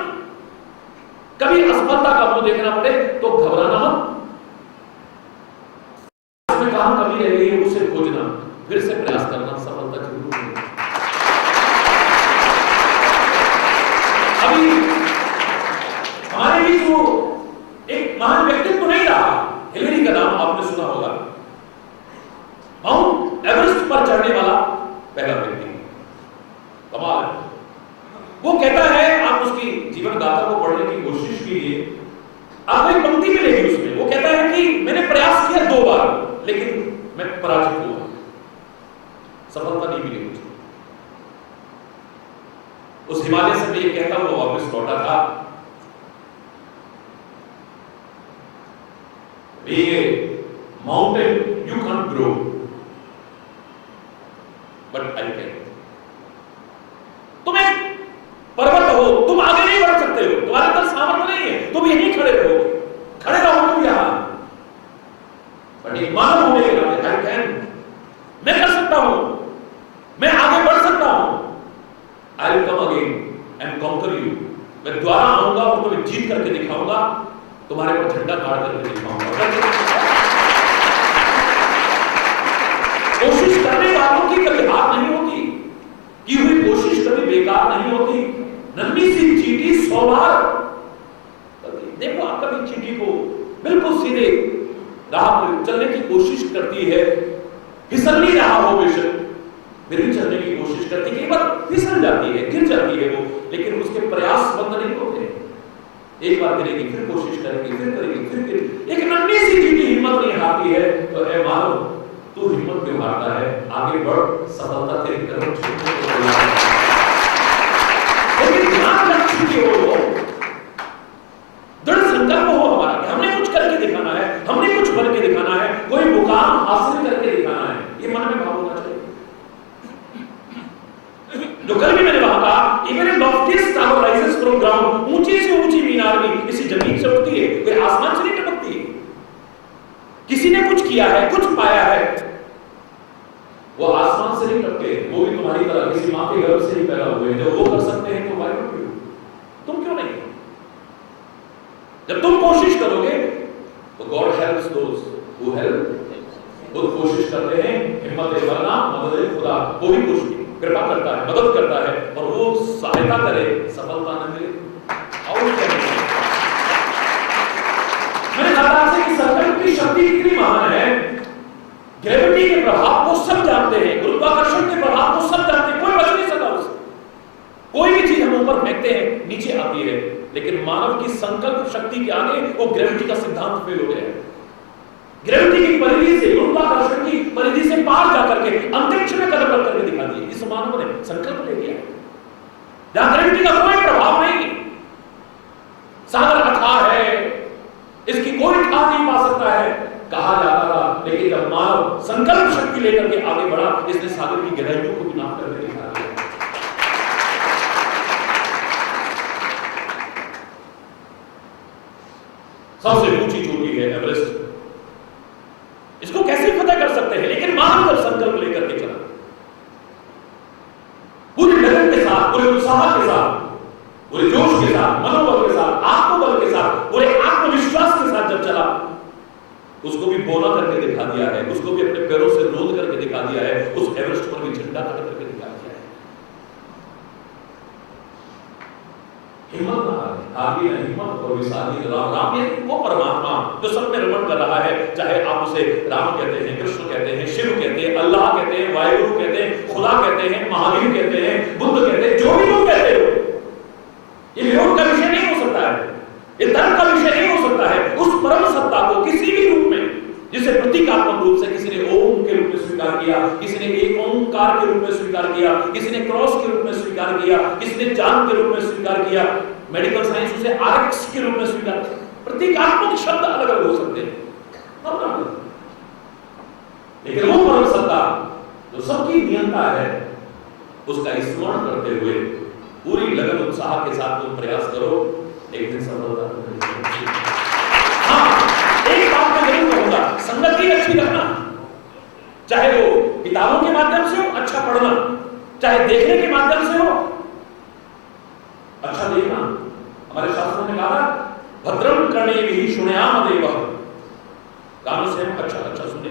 कभी असफलता का मुंह देखना पड़े तो घबराना मत। उसमें कहां कमी रह गई है उसे खोजना, फिर से प्रयास करना, सफलता जरूर मिलेगी। अभी हमारे बीच वो एक महान व्यक्तित्व तो नहीं रहा, हिलरी का नाम आपने सुना होगा। माउंट एवरेस्ट पर चढ़ने वाला पहला व्यक्ति, कमाल है। वो कहता है, आप उसकी जीवन गाथा को पढ़ने की कोशिश कीजिए, आपको एक पंक्ति मिलेगी उसमें। वो कहता है कि मैंने प्रयास किया 2 बार, लेकिन मैं पराजित हुआ, सफलता नहीं मिली मुझे। उस हिमालय से मैं ये कहता हुआ वापस लौटा था, being a mountain you can't grow but I can। तुम एक पर्वत हो, तुम आगे नहीं बढ़ सकते हो, तुम्हारे अंदर सामर्थ्य नहीं है, तुम यहीं खड़े रहो, खड़े रहो तुम यहां। बट एक मानव होने के नाते I can, मैं कर सकता हूं, मैं आगे बढ़ सकता हूं। I will come again and conquer you। मैं दोबारा आऊंगा और तुम्हें जीत करके दिखाऊंगा, तुम्हारे पर झंडा गाड़ करके दिखाऊंगा। कोशिश करने वालों की कभी हार नहीं होती, की हुई कोशिश कभी बेकार नहीं होती। नन्ही सी चींटी 100 बार, देखो आप कभी चींटी को बिल्कुल सीधे राह पर चलने की कोशिश करती है, फिसल नहीं रहा हो बेशक, फिर भी चलने की कोशिश करती है, कई बार फिसल जाती है, गिर जाती है वो, लेकिन उसके प्रयास बंद नहीं होते। एक बार गिरेगी, फिर कोशिश करेगी, फिर करेगी, फिर गिरेगी। एक नन्ही सी चींटी हिम्मत नहीं हारती है, तो ऐ मानव तू हिम्मत क्यों हारता है? आगे बढ़, सफलता तेरे कदम छूने को तैयार है। लेकिन ध्यान लक्ष्य की ओर हो, दृढ़ संकल्प हो हमारा कि हमने कुछ करके दिखाना है, हमने कुछ बन के दिखाना है, कोई मुकाम हासिल करके दिखाना है, ये मन में भाव होना चाहिए। जो कल भी मैंने वहां कहा, even in loftiest tower rises from ground, ऊंची से ऊंची मीनार भी इसी जमीन से उठती है, कोई आसमान से नहीं टपकती है। किसी ने कुछ किया है, कुछ पाया है, वो आसमान से नहीं टपके, वो भी तुम्हारी तरह किसी मां के गर्भ से ही पैदा हुए। जब वो कर सकते हैं तो वाई क्यों, तुम क्यों नहीं? जब तुम कोशिश करोगे तो God helps those who help. खुद कोशिश करते हैं, हिम्मत वरना मदद खुदा, वो भी कोशिश कृपा करता है, मदद करता है, और वो सहायता करे, सफलता न मिले और क्या मिले। मैंने कहा आपसे कि संकल्प की शक्ति कितनी महान है। ग्रेविटी के प्रभाव को सब जानते हैं, गुरुत्वाकर्षण के प्रभाव को सब जानते हैं, कोई बच नहीं सकता उससे। कोई भी चीज हम ऊपर फेंकते हैं नीचे आती है, लेकिन मानव की संकल्प शक्ति के आगे वो ग्रेविटी का सिद्धांत फेल हो गया है। ग्रेविटी की परिधि से, गुरुत्वाकर्षण की परिधि से पार जाकर के अंतरिक्ष में कदम रख करके दिखा दिए। इस मानव ने संकल्प ले लिया। जहां ग्रेविटी का कोई प्रभाव नहीं, सागर अथाह है, इसकी कोई ठाह नहीं पा सकता है, कहा जाता था। लेकिन जब मानव संकल्प शक्ति लेकर के आगे बढ़ा, इसने सागर की गहराइयों को भी नाप करके दिखा दिया। सबसे ऊंची चोटी है एवरेस्ट, इसको कैसे फतह कर सकते हैं? लेकिन मानव जब संकल्प लेकर के चला, पूरी लगन के साथ, पूरे उत्साह के साथ, पूरे जोश के साथ, मनोबल के साथ, आत्मबल के साथ, पूरे आत्मविश्वास के साथ जब चला, उसको भी बोला करके दिखा दिया है, उसको भी अपने पैरों से रोल करके दिखा दिया है, उस एवरेस्ट पर भी झंडा खड़ा करके दिखा दिया है। हिम्मत आगे हिम्मत और विशाली राम, ये वो परमात्मा जो सब में रमण कर रहा है, चाहे आप उसे राम कहते हैं, कृष्ण कहते हैं, शिव कहते हैं, अल्लाह कहते हैं, वाहिगुरु कहते हैं, खुदा कहते हैं, महावीर कहते हैं, बुद्ध कहते हैं, जो भी लोग कहते हो, ये विरोध का विषय नहीं हो सकता है, ये धर्म का विषय नहीं हो सकता है। उस परम सत्ता को किसी भी रूप में, जिसे प्रतीकात्मक रूप से किसी ने ओम के रूप में स्वीकार किया, किसी ने एक ओंकार के रूप में स्वीकार किया, किसी ने क्रॉस के रूप में स्वीकार किया, किसी ने चांद के रूप में स्वीकार किया, मेडिकल साइंस उसे आरएक्स के रूप में स्वीकार किया। प्रतीकात्मक शब्द अलग अलग हो सकते हैं, लेकिन वो परम सत्ता जो सबकी नियंता है, उसका स्मरण करते हुए पूरी लगन उत्साह के साथ तुम प्रयास करो, एक दिन सफलता मिलेगी। हाँ, एक बात मैं जरूर कहूंगा, संगति अच्छी रखना, चाहे वो किताबों के माध्यम से हो, अच्छा पढ़ना, चाहे देखने के माध्यम से हो, अच्छा देखना। हमारे शास्त्रों ने कहा भद्रम कर्णेभिः शृणुयाम देवः, कानों से हम अच्छा अच्छा सुने,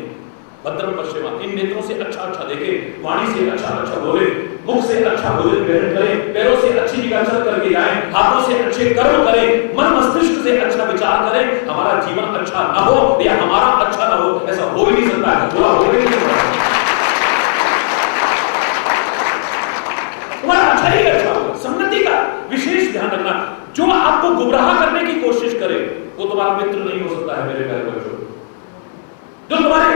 भद्रम पश्येम, इन नेत्रों से अच्छा अच्छा देखें, वाणी से अच्छा अच्छा बोले, मुख से अच्छा भोजन ग्रहण करें, पैरों से अच्छी जगह चल करके जाएं, हाथों से अच्छे कर्म करें, मन मस्तिष्क से अच्छा विचार करें। हमारा जीवन अच्छा ना हो या हमारा अच्छा ना हो, ऐसा हो ही नहीं सकता है, पूरा हो ही नहीं सकता। तुम्हारा अच्छा ही अच्छा होगा। संगति का विशेष ध्यान रखना, जो आपको गुमराह करने की कोशिश करे वो तुम्हारा मित्र नहीं हो सकता है मेरे प्यारे बच्चों। जो तुम्हारे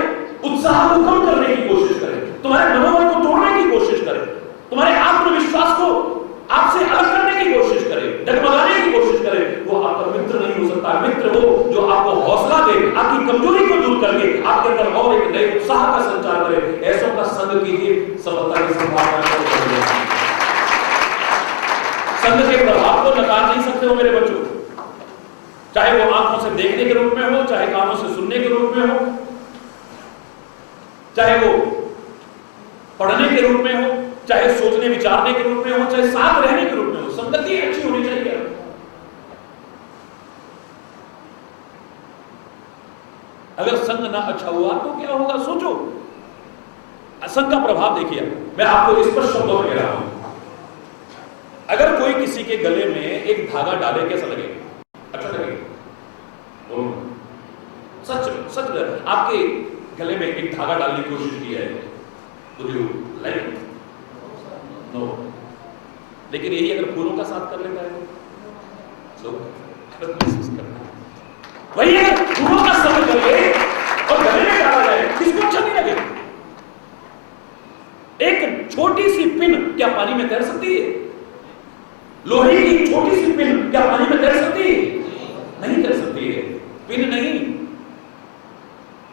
उत्साह को कम करने की कोशिश करे, तुम्हारे मनोबल को तोड़ने की कोशिश करे, तुम्हारे आत्मविश्वास को आपसे अलग करने की कोशिश करे, डगमगाने की कोशिश करे, वो आपका मित्र नहीं हो सकता। मित्र वो जो आपको हौसला दे, आपकी कमजोरी को दूर करके आपके अंदर और एक नए उत्साह का संचार करे, ऐसों का संग कीजिए, सफलता की संभावना। संग के प्रभाव को नकार नहीं सकते हो मेरे बच्चों, चाहे वो आंखों से देखने के रूप में हो, चाहे कानों से सुनने के रूप में हो, चाहे वो पढ़ने के रूप में हो, चाहे सोचने विचारने के रूप में हो, चाहे साथ रहने के रूप में हो, संगति अच्छी होनी चाहिए। अगर संग ना अच्छा हुआ तो क्या होगा, सोचो। संग का प्रभाव देखिए, मैं आपको स्पष्ट शब्दों में कह रहा हूं। अगर कोई किसी के गले में एक धागा डाले, कैसा लगेगा? अच्छा लगेगा? सच सच आपके गले में एक धागा डालने की कोशिश की है, तो यू लाइक नो। लेकिन यही अगर फूलों का साथ कर लेता है तो महसूस करना, वही अगर फूलों का संग कर ले और गले में डाला जाए, किसको अच्छा नहीं लगेगा? एक छोटी सी पिन क्या पानी में तैर सकती है? लोहे की छोटी सी पिन क्या पानी में तैर सकती है? नहीं तैर सकती है। पिन नहीं,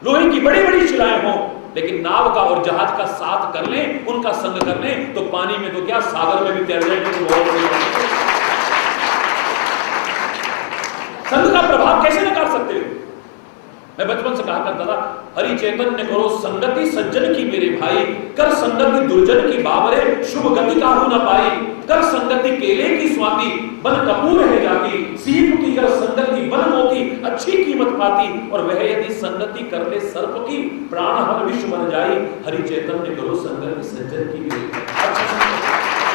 लोहे की बड़ी बड़ी शिलाएं हो, लेकिन नाव का और जहाज का साथ कर लें, उनका संग कर लें, तो पानी में तो क्या, सागर में भी तैर जाएंगे। तो बहुत संग का प्रभाव कैसे नकार सकते हो? मैं बचपन से कहा करता था, हरि चैतन्य करो संगति सज्जन की मेरे भाई, कर संगति दुर्जन की बाबरे, शुभ गति काहू न पाई, कर संगति केले की स्वाति, बन कपूर है जाती, सीप की कर संगति बन मोती, अच्छी कीमत पाती, और वह यदि संगति कर ले सर्प की, प्राण हर विश्व बन जाई, हरि चैतन्य करो संगति सज्जन की मेरे भाई।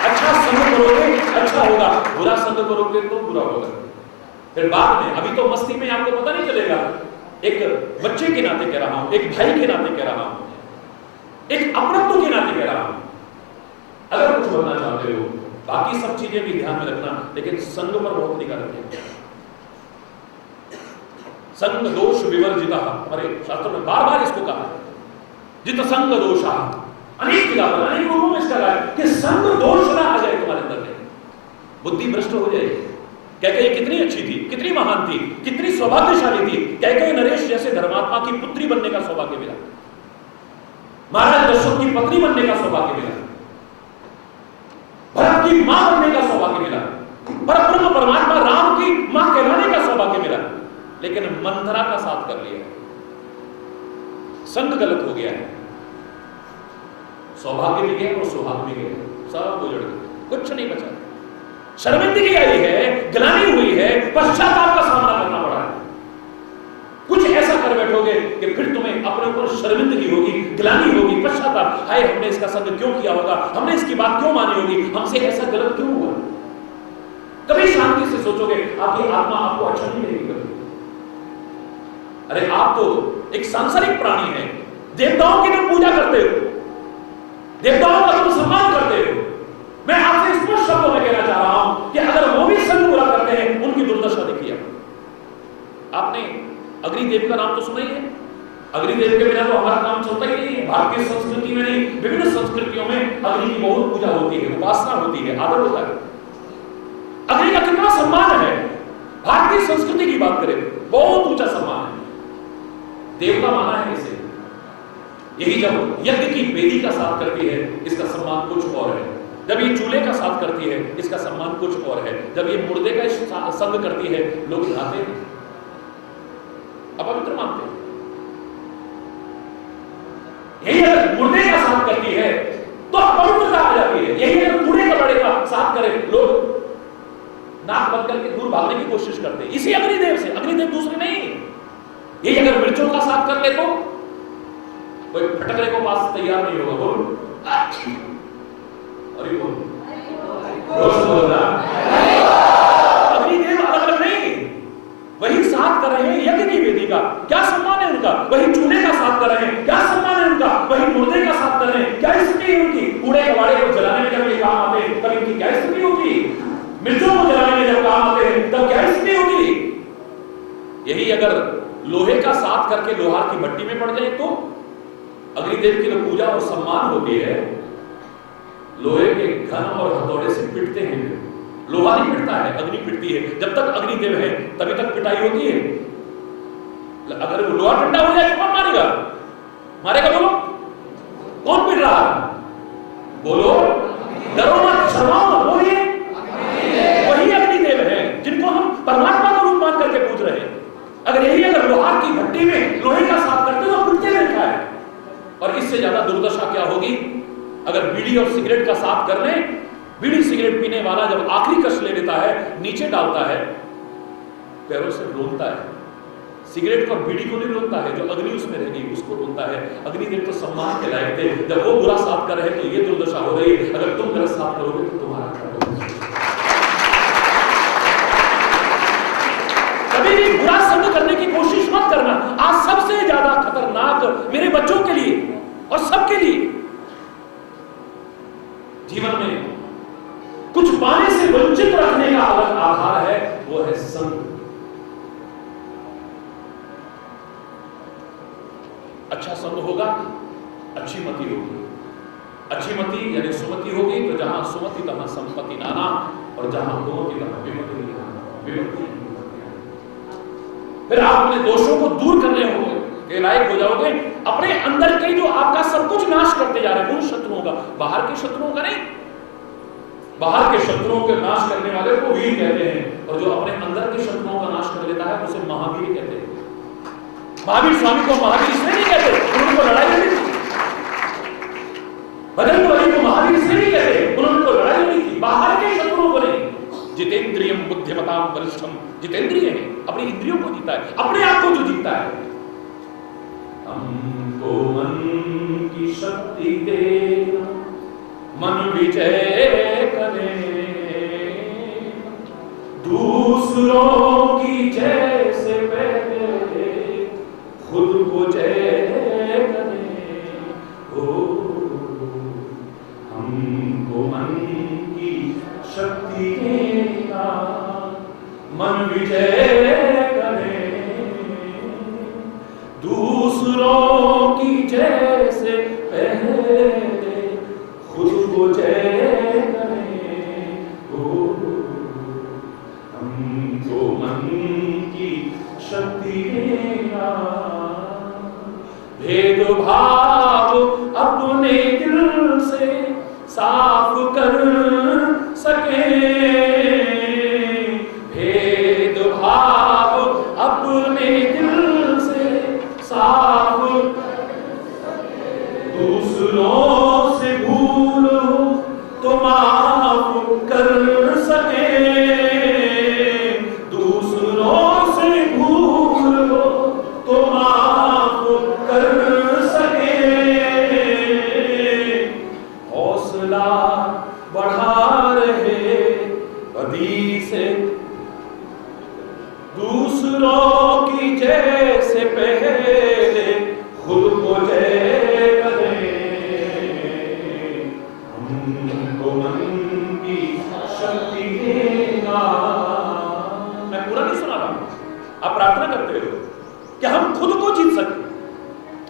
अच्छा संग करोगे अच्छा होगा, बुरा संग करोगे तो बुरा होगा। फिर बाद में, अभी तो मस्ती में आपको पता नहीं चलेगा, एक बच्चे के नाते कह रहा हूं, एक भाई के नाते कह रहा हूं, एक अपनत्व के नाते कह रहा हूं, अगर कुछ बनना चाहते हो, बाकी सब चीजें भी ध्यान में रखना, लेकिन संग पर बहुत निगाह रखिए। संग दोष विवर्जिता, हमारे शास्त्रों में बार बार इसको कहा है, जित संग दोषा, अनेक जगह पर अनेक रूपों में इसका कहा है कि संग दोष ना आ जाए तुम्हारे अंदर में। बुद्धि भ्रष्ट हो जाएगी। कैकेयी कितनी अच्छी थी, कितनी महान थी, कितनी सौभाग्यशाली थी। कैकेयी नरेश जैसे धर्मात्मा की पुत्री बनने का सौभाग्य मिला, महाराज दशरथ की पत्नी बनने का सौभाग्य मिला, भरत की मां बनने का सौभाग्य मिला, परब्रह्म परमात्मा राम की मां कहलाने का सौभाग्य मिला। लेकिन मंथरा का साथ कर लिया, संग गलत हो गया है, सौभाग्य भी गया और सौभाग्य भी गया, सब उजड़ गया, कुछ नहीं बचा। शर्मिंदगी आई है, ग्लानि हुई है, पश्चाताप का सामना करना पड़ा है। कुछ ऐसा कर बैठोगे कि फिर तुम्हें अपने ऊपर शर्मिंदगी होगी, ग्लानि होगी, पश्चाताप, हाय हमने इसका संग क्यों किया होगा, हमने इसकी बात क्यों मानी होगी, हमसे ऐसा गलत क्यों हुआ। कभी शांति से सोचोगे, आपकी आत्मा आपको अच्छा नहीं लगेगी कभी। अरे आप तो एक सांसारिक प्राणी है, देवताओं की तुम पूजा करते हो, देवताओं का तुम सम्मान करते हो। मैं आपसे स्पष्ट शब्दों में कहना चाह रहा हूं कि अगर वो भी संग बुरा करते हैं, उनकी दुर्दशा देखिए। आपने अग्निदेव का नाम तो सुना ही है। अग्निदेव के बिना तो हमारा काम चलता ही नहीं है। भारतीय संस्कृति में नहीं, विभिन्न संस्कृतियों में अग्नि की बहुत पूजा होती है, उपासना होती है, आदर होता है। अग्नि का कितना सम्मान है, भारतीय संस्कृति की बात करें बहुत ऊंचा सम्मान है, देवता माना है इसे। यही जब यज्ञ की वेदी का साथ करती है, इसका सम्मान कुछ और है। जब ये चूल्हे का साथ करती है, इसका सम्मान कुछ और है। जब ये मुर्दे का संग करती है, लोग नहाते हैं, अपवित्र मानते हैं। यही अगर मुर्दे का साथ करती है तो अपवित्रता आ जाती है। यही अगर कूड़े कबाड़े का साथ करे, लोग नाक बंद करके दूर भागने की कोशिश करते हैं। इसी अग्निदेव से, अग्निदेव दूसरे नहीं। यही अगर मिर्चों का साथ कर ले तो कोई फटकने को पास तैयार नहीं होगा। बोलो अरे बोलो, अग्निदेव अलग अलग नहीं, वही साथ कर रहे हैं यज्ञ की वेदी का, क्या सम्मान है उनका। वही चूल्हे का साथ कर रहे हैं, क्या सम्मान है उनका। वही मुर्दे का साथ कर रहे हैं, क्या स्थिति है उनकी। कूड़े कबाड़े को जलाने में जब ये काम आते हैं, तब इनकी क्या स्थिति होगी। मिर्चों को जलाने में जब काम आते हैं, तब क्या स्थिति होगी। यही अगर लोहे का साथ करके लोहार की भट्टी में पड़ जाए तो अग्निदेव की जो पूजा और सम्मान होती है, लोहे के घन और हथौड़े से पिटते हैं। लोहा नहीं पिटता है, अग्नि पिटती है। जब तक अग्निदेव है तभी तक पिटाई होती है। अगर वो लोहा ठंडा हो जाए तो कौन मारेगा, मारेगा बोलो, कौन पिट रहा है बोलो। डरो मत, शर्माओ मत, बोलिए वही अग्निदेव है जिनको हम परमात्मा का रूप मान करके पूछ रहे हैं। अगर यही अगर लोहार की भट्टी में लोहे का साथ करते तो पिटते रहता है। और इससे ज्यादा दुर्दशा क्या होगी अगर बीड़ी और सिगरेट का साथ कर ले। बीड़ी सिगरेट पीने वाला जब आखिरी कश ले लेता है, नीचे डालता है, पैरों से रोता है। सिगरेट को बीड़ी को नहीं रोता है, जो अग्नि उसमें रहेगी उसको रोता है। अग्निदेव तो सम्मान के लायक थे, जब वो बुरा साथ कर रहे तो ये दुर्दशा हो रही। अगर तुम गलत साथ करोगे तो तुम्हारा क्या होगा। कभी भी बुरा संग करने की कोशिश मत करना। आज सबसे ज्यादा खतरनाक मेरे बच्चों के लिए और सबके लिए जीवन में कुछ पाने से वंचित रखने का अलग आधार है, वो है संग। अच्छा संग होगा, अच्छी मति होगी। अच्छी मति यानी सुमति होगी तो जहां सुमति तहां संपत्ति नाना, और जहां कुमति तहां विमति। फिर आप अपने दोषों को दूर करने होंगे के लायक हो जाओगे। अपने अंदर के जो आपका सब कुछ नाश करते जा रहे हैं उन शत्रुओं का, बाहर के शत्रुओं का नहीं। बाहर के शत्रुओं के नाश करने वाले को वीर कहते हैं, और जो अपने अंदर के शत्रुओं का नाश कर लेता है उसे महावीर कहते हैं। महावीर स्वामी को महावीर इसलिए नहीं कहते उनको लड़ाई लड़ी थी। बजरंग बली को महावीर इसलिए नहीं कहते उनको लड़ाई लड़ी थी, बाहर के शत्रुओं को नहीं। जितेंद्रियम बुद्धिमताम बलिष्ठम, जितेंद्रिय है, अपनी इंद्रियों को जीता है, अपने आप को जो जीता है। हमको मन की शक्ति देना, मन विजय करे, दूसरों की जय से पहले खुद को जय करे। ओ हमको मन की शक्ति देना, मन विजय करे, दूसरों की जय से पहले खुद को जय करे। कर सके, भेदभाव अपने दिल से साफ, दूसरों से भूल तो माफ कर सके, दूसरों से भूल तो माफ कर सके, हौसला बढ़ा रहे बदी से, दूसरों की जैसे पहले खुद को जय करें, हमको मन की शक्ति देना। मैं पूरा नहीं सुना रहा हूं, आप प्रार्थना करते हो कि हम खुद को जीत सके,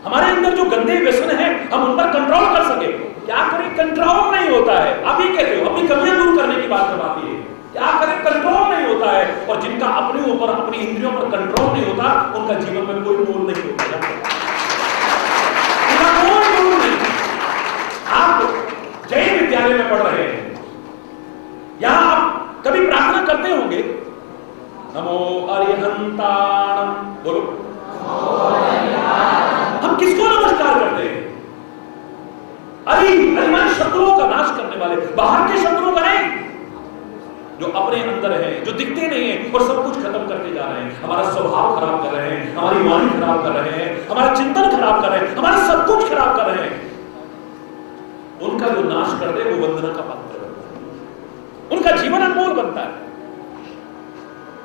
हमारे अंदर जो गंदे व्यसन है हम उन पर कंट्रोल कर सके। क्या करें, कंट्रोल नहीं होता है। आप ही कहते हो, अपनी कमियां दूर करने की बात करवाती है, क्या करें, कंट्रोल नहीं होता है। और जिनका अपने ऊपर, अपनी इंद्रियों पर कंट्रोल नहीं होता, उनका जीवन में कोई मोड़ नहीं होता, उनका कोई मोड़ नहीं। आप जैन विद्यालय में पढ़ रहे हैं, यहां आप कभी प्रार्थना करते होंगे, नमो अरिहंताणम, बोलो, हम किसको नमस्कार करते हैं? अरिमान शत्रुओं का नाश करने वाले, बाहर के शत्रुओं का नहीं, जो अपने अंदर है, जो दिखते नहीं है और सब कुछ खत्म करते जा रहे हैं। हमारा स्वभाव खराब कर रहे हैं, हमारी वाणी खराब कर रहे हैं, हमारा चिंतन खराब कर रहे हैं, हमारा सब कुछ खराब कर रहे हैं। उनका जो नाश कर दे वो वंदना का पात्र बनता है, उनका जीवन अनमोल बनता है।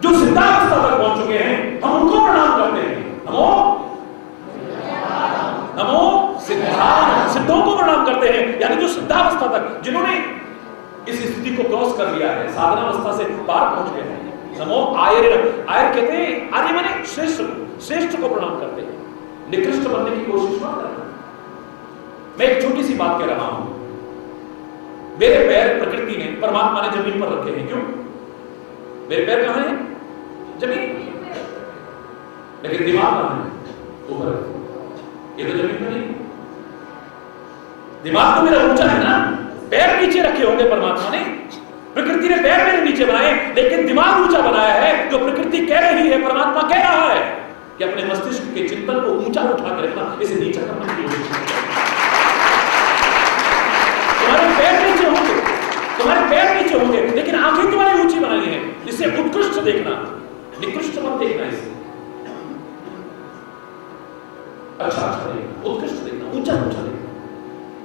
जो सिद्धावस्था तक पहुंच चुके हैं, हम उनको प्रणाम करते हैं। नमो नमो सिद्धार्थ, सिद्धों को प्रणाम करते हैं, यानी जो सिद्धावस्था तक, जिन्होंने इस स्थिति को क्रॉस कर लिया है, साधनावस्था से पार पहुंच गए हैं। नमो आर्य, आर्य कहते हैं, आर्य माने श्रेष्ठ, श्रेष्ठ को प्रणाम करते हैं, निकृष्ट बनने की कोशिश मत करना। मैं एक छोटी सी बात कह रहा हूं, मेरे पैर प्रकृति ने, परमात्मा ने जमीन पर रखे हैं। क्यों? मेरे पैर कहां हैं? जमीन, लेकिन दिमाग कहां है? ऊपर। ये तो जमीन पर नहीं, दिमाग तो मेरा ऊंचा है ना, पैर नीचे रखे होंगे परमात्मा ने, प्रकृति ने पैर मेरे नीचे बनाए, लेकिन दिमाग ऊंचा बनाया है। जो प्रकृति कह रही है, परमात्मा कह रहा है कि अपने मस्तिष्क के चिंतन को ऊंचा उठा कर रखना, इसे नीचा करने की कोशिश करना। तुम्हारे पैर नीचे होंगे, तुम्हारे पैर नीचे होंगे, लेकिन आंखें तुम्हारी ऊंची बनानी है, इसे उत्कृष्ट देखना, निकृष्ट मत देखना। इसे अच्छा देखना, उत्कृष्ट देखना, ऊंचा ऊंचा देखना,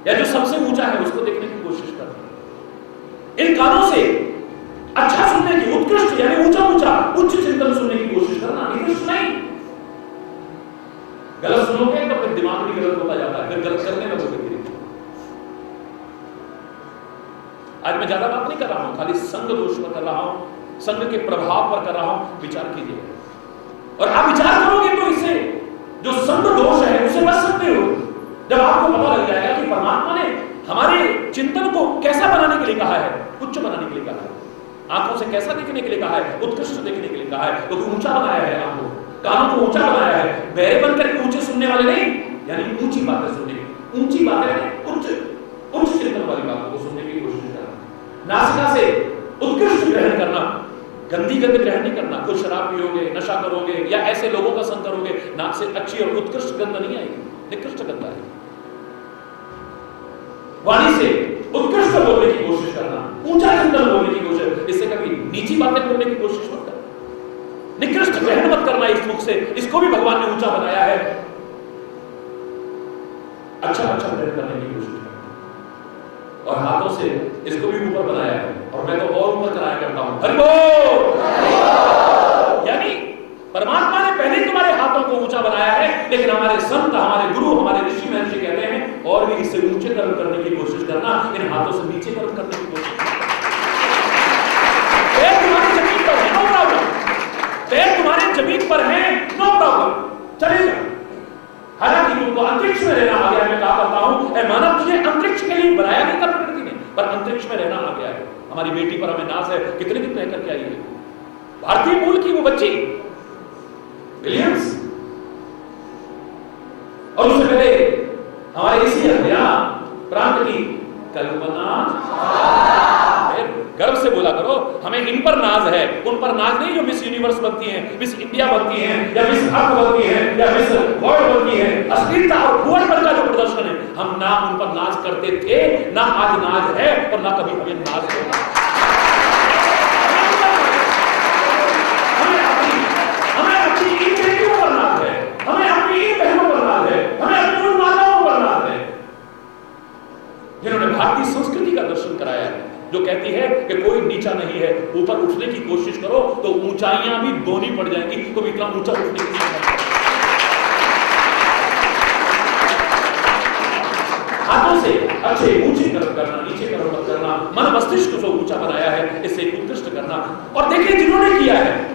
या जो सबसे ऊंचा है उसको देखने की कोशिश करना। इन कानों से अच्छा सुनने की, उत्कृष्ट यानी ऊंचा ऊंचा उच्च चिंतन सुनने की कोशिश करना, निकृष्ट नहीं। गलत सुनोगे तो फिर दिमाग भी गलत होता जाता है, फिर गलत करने लगोगे। आज मैं ज्यादा बात नहीं कर रहा हूं, खाली संग दोष पर कर रहा हूं, संग के प्रभाव पर कर रहा हूं। विचार कीजिए, और आप विचार करोगे तो इससे जो संग दोष है उसे बच सकते हो। जब आपको पता लग जाएगा कि परमात्मा ने हमारे चिंतन को कैसा बनाने के लिए कहा है, उच्च बनाने के लिए कहा है, आंखों से कैसा देखने के लिए कहा है, उत्कृष्ट देखने के लिए कहा है, क्योंकि ऊंचा बनाया है आंखों, कानों को ऊंचा बनाया है, बहरे बनकर के ऊंचे सुनने वाले नहीं, यानी ऊंची बातें सुनने की, ऊंची बातें उच्च चिंतन वाली बातों को सुनने की कोशिश करना। नासिका से उत्कृष्ट ग्रहण करना, गंदी गंध ग्रहण नहीं करना। कुछ शराब पियोगे, नशा करोगे या ऐसे लोगों का संग करोगे, नाक से अच्छी और उत्कृष्ट गंध नहीं आएगी, निकृष्ट गंध आएगी। वाणी से उत्कृष्ट बोलने की कोशिश करना, ऊंचा चिंतन बोलने की कोशिश, इससे कभी नीची बातें बोलने की कोशिश मत करना, निकृष्ट ग्रहण मत करना इस मुख से, इसको भी भगवान ने ऊंचा बनाया है। अच्छा ग्रहण करने की कोशिश करना, और हाथों से इसको भी ऊपर बनाया है, और मैं तो और ऊपर कराया करता हूं। हरि बोल। यानी परमात्मा ने पहले तुम्हारे हाथों को ऊंचा बनाया है, लेकिन हमारे संत, हमारे गुरु, हमारे ऋषि महर्षि कहते हैं और भी इससे ऊंचे कर्म करने की कोशिश करना, इन हाथों से नीचे कर्म करने की कोशिश करना। पैर तुम्हारी जमीन पर है, नो प्रॉब्लम, पैर तुम्हारे जमीन पर है, नो प्रॉब्लम, चलेगा। हालांकि तुमको अंतरिक्ष में रहना आ गया। मैं कहा करता हूं, ऐ मानव, तुझे अंतरिक्ष के लिए बनाया नहीं था प्रकृति ने, पर अंतरिक्ष में रहना आ गया है। हमारी बेटी पर हमें नाज है, कितने दिन रह करके आई है, भारतीय मूल की वो बच्ची विलियम्स, और उससे पहले हमारे इसी हरियाणा प्रांत की कल्पना करो। हमें इन पर नाज है, उन पर नाज नहीं जो मिस यूनिवर्स बनती हैं, मिस इंडिया बनती हैं, या मिस अर्थ बनती हैं, या मिस वर्ल्ड बनती हैं। अश्लीलता और भुवनपन का जो प्रदर्शन है, हम ना उन पर नाज करते थे, ना आज नाज है, और ना कभी हमें नाज होगा। हमें अपनी इन बेटियों पर नाज है, हमें अपनी इन बहनों पर नाज है, हमें अपनी उन माताओं पर नाज है जिन्होंने भारतीय संस्कृति का दर्शन कराया है, जो कहती है कि कोई नीचा नहीं है, ऊपर उठने की कोशिश करो तो ऊंचाइयां भी दोनी पड़ जाएंगी, तो इतना ऊंचा उठने की हाथों से अच्छे ऊंचे कर्म करना, नीचे कर्म मत करना, मन मस्तिष्क को ऊंचा बनाया है, इससे उत्कृष्ट करना। और देखिए जिन्होंने किया है,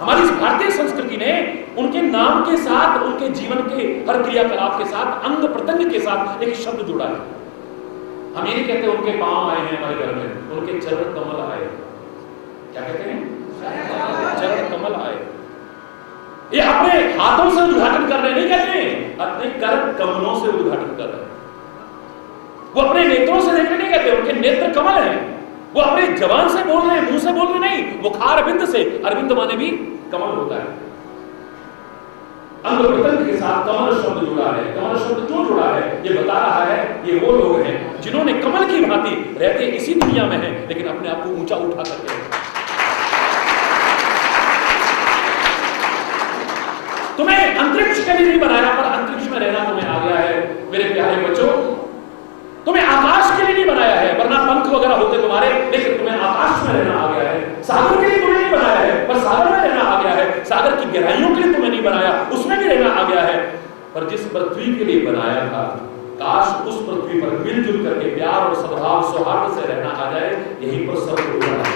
हमारी इस भारतीय संस्कृति ने उनके नाम के साथ, उनके जीवन के हर क्रियाकलाप के साथ, अंग प्रत्यंग के साथ एक शब्द जुड़ा है। हम ये नहीं कहते उनके पांव आए हैं हमारे घर में, उनके चरण कमल आए। क्या कहते हैं? चरण कमल आए। ये अपने हाथों से उद्घाटन कर रहे नहीं कहते हैं, अपने कर कमलों से उद्घाटन कर रहे हैं। वो अपने नेत्रों से देखने नहीं कहते, उनके नेत्र कमल हैं। वो अपने जबान से बोल रहे हैं, मुंह से बोल रहे नहीं, मुखार अरविंद से, अरविंद माने भी कमल होता है। अंग प्रत्यंग के साथ कमल शब्द जुड़ा है। कमल शब्द क्यों जुड़ा है? ये बता रहा है ये वो लोग हैं जिन्होंने कमल की भांति रहते इसी दुनिया में हैं, लेकिन अपने आप को ऊंचा उठा करके तुम्हें अंतरिक्ष के लिए नहीं बनाया, पर अंतरिक्ष में रहना तुम्हें आ गया है मेरे प्यारे बच्चों। तुम्हें आकाश के लिए नहीं बनाया है, वरना पंख वगैरह होते तुम्हारे, लेकिन तुम्हें आकाश में रहना आ गया है। सागर के लिए तुम्हें नहीं बनाया है, पर सागर में रहना आ गया है। सागर की गहराइयों के लिए तुम्हें नहीं बनाया, उसमें भी रहना आ गया है। पर जिस पृथ्वी के लिए बनाया था, काश उस पृथ्वी पर मिलजुल करके प्यार और सद्भाव सौहार्द से रहना आ जाए। यहीं पर सब हो रहा है।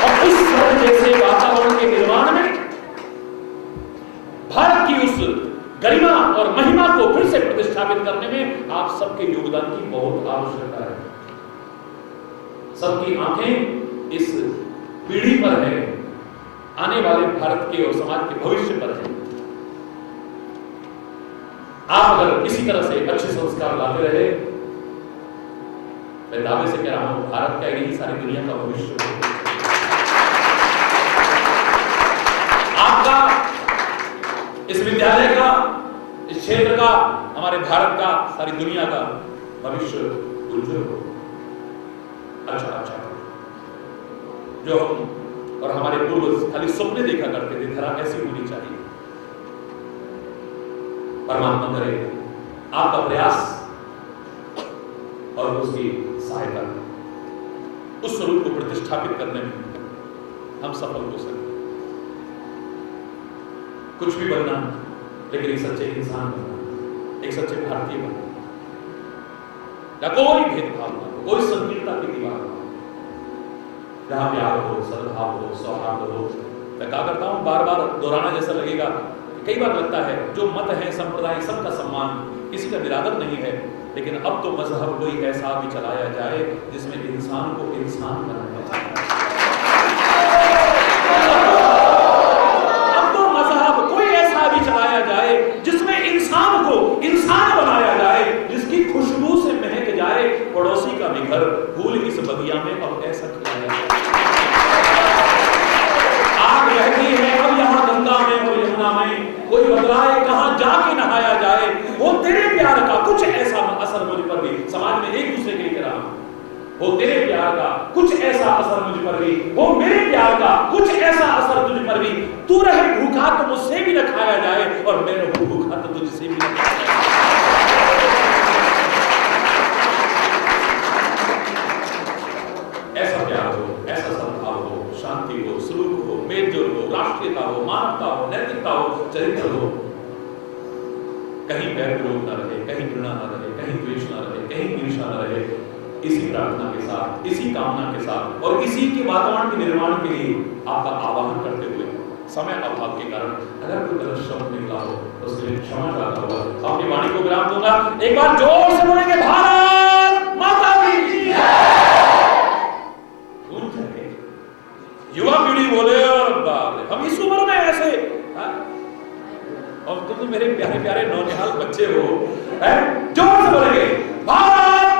और उस स्वर्ग जैसे वातावरण के निर्माण में भारत की उस गरिमा और महिमा को फिर से प्रतिष्ठापित करने में आप सबके योगदान की बहुत आवश्यकता है। सबकी आंखें इस पीढ़ी पर है, आने वाले भारत के और समाज के भविष्य पर है। आप अगर इसी तरह से अच्छे संस्कार लाते रहे, मैं दावे से कह रहा हूं भारत का नहीं सारी दुनिया का भविष्य है। आपका, इस विद्यालय का, इस क्षेत्र का, हमारे भारत का, सारी दुनिया का भविष्य उज्जवल हो। अच्छा जो हम और हमारे पूर्वज खाली सपने देखा करते थे, धरा ऐसी होनी चाहिए। परमात्मा करे आपका प्रयास और उसकी सहायता उस स्वरूप को प्रतिष्ठापित करने में हम सफल हो सकते। कुछ भी बनना, लेकिन एक सच्चे इंसान बनना, एक सच्चे भारतीय बनना, या कोई भेदभाव ना हो, कोई संकीर्णता की दीवार ना हो, जहां प्यार हो, सद्भाव हो, सौहार्द हो। मैं क्या करता हूं, बार बार दोहराना जैसा लगेगा, कई बार लगता है जो मत है, संप्रदाय, सबका सम्मान, किसी का निरादर नहीं है, लेकिन अब तो मजहब कोई ऐसा भी चलाया जाए जिसमें इंसान को इंसान बनाया जाए। अब तो मजहब कोई ऐसा भी चलाया जाए जिसमें इंसान को इंसान बनाया जाए, जिसकी खुशबू से महक जाए पड़ोसी का भी घर, फूल इस बगिया में अब ऐसा खिलाया जाए। आग बहती है अब यहाँ गंगा में और यमुना में, कोई बदलाए कहां जाके नहाया जाए। वो तेरे प्यार का कुछ ऐसा असर मुझ पर भी, समाज में एक दूसरे के लिए कह रहा हूं, वो तेरे प्यार का कुछ ऐसा असर मुझ पर भी, वो मेरे प्यार का कुछ ऐसा असर तुझ पर भी। तू रहे भूखा तो मुझसे भी न खाया जाए, और मैं रहूं भूखा तो तुझसे भी न खाया जाए। ऐसा प्यार हो, ऐसा सद्भाव हो, शांति हो, सलूक हो, मेलजोल हो, राष्ट्रीयता हो, मानवता हो, नैतिकता हो, चरित्र हो। कहीं बैर विरोध न रहे, कहीं घृणा न रहे, कहीं द्वेष न रहे, कहीं ईर्ष्या न रहे। इसी प्रार्थना के साथ, इसी कामना के साथ और इसी के वातावरण के निर्माण के लिए आपका आह्वान करते हुए, समय अभाव के कारण अगर कोई गलत शब्द निकला हो तो उसके लिए क्षमा चाहता हुआ अपनी वाणी को विराम दूंगा। एक बार जोर से बोलेंगे भारत माता की जय। युवा पीढ़ी बोले और हम इस उम्र में ऐसे, और तुम तो मेरे प्यारे प्यारे नौनिहाल बच्चे हो, जोर से बोलेंगे भारत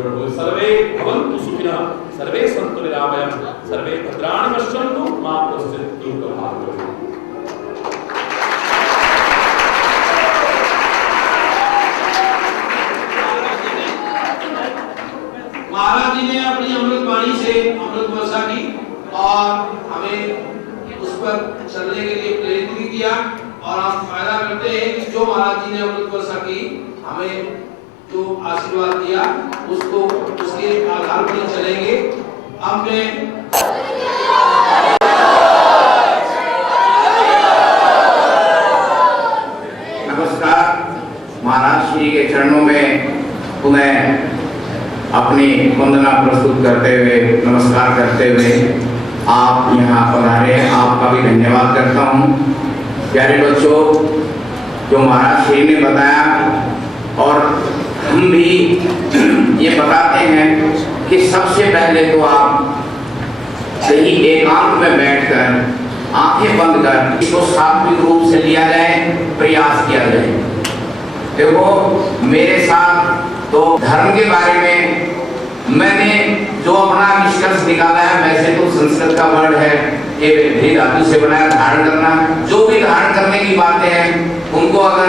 सर्वे भवन्तु सुखिनः, सर्वे सन्तु निरामयम्, सर्वे भद्राणि पश्यन्तु, मा कश्चित् दुःखभाग् भवेत्। महाराज जी ने अपनी अमृत वाणी से अमृत वर्षा की और हमें उस पर चलने के लिए प्रेरित भी किया, और हम फायदा करते हैं कि जो महाराज जी ने अमृत वर्षा की हमें जो आशीर्वाद दिया उसको उसके आधार पर चलेंगे। अब मैं नमस्कार। महाराज श्री के चरणों में पुनः अपनी वंदना प्रस्तुत करते हुए, नमस्कार करते हुए आप यहाँ पधारे, आपका भी धन्यवाद करता हूँ। प्यारे बच्चों, जो महाराज श्री ने बताया और हम भी ये बताते हैं कि सबसे पहले तो आप सही एकांत में बैठकर आंखें बंद कर इसको सात्विक रूप से लिया जाए, प्रयास किया जाए। देखो, मेरे साथ तो धर्म के बारे में मैंने जो अपना निष्कर्ष निकाला है, वैसे तो संस्कृत का वर्ड है, ये धातु से बनाया धारण करना। जो भी धारण करने की बातें हैं उनको अगर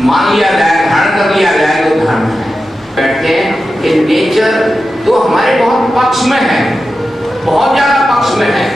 मान लिया जाए, धारण कर लिया जाए तो धर्म है। बैठते हैं कि नेचर तो हमारे बहुत पक्ष में है, बहुत ज्यादा पक्ष में है।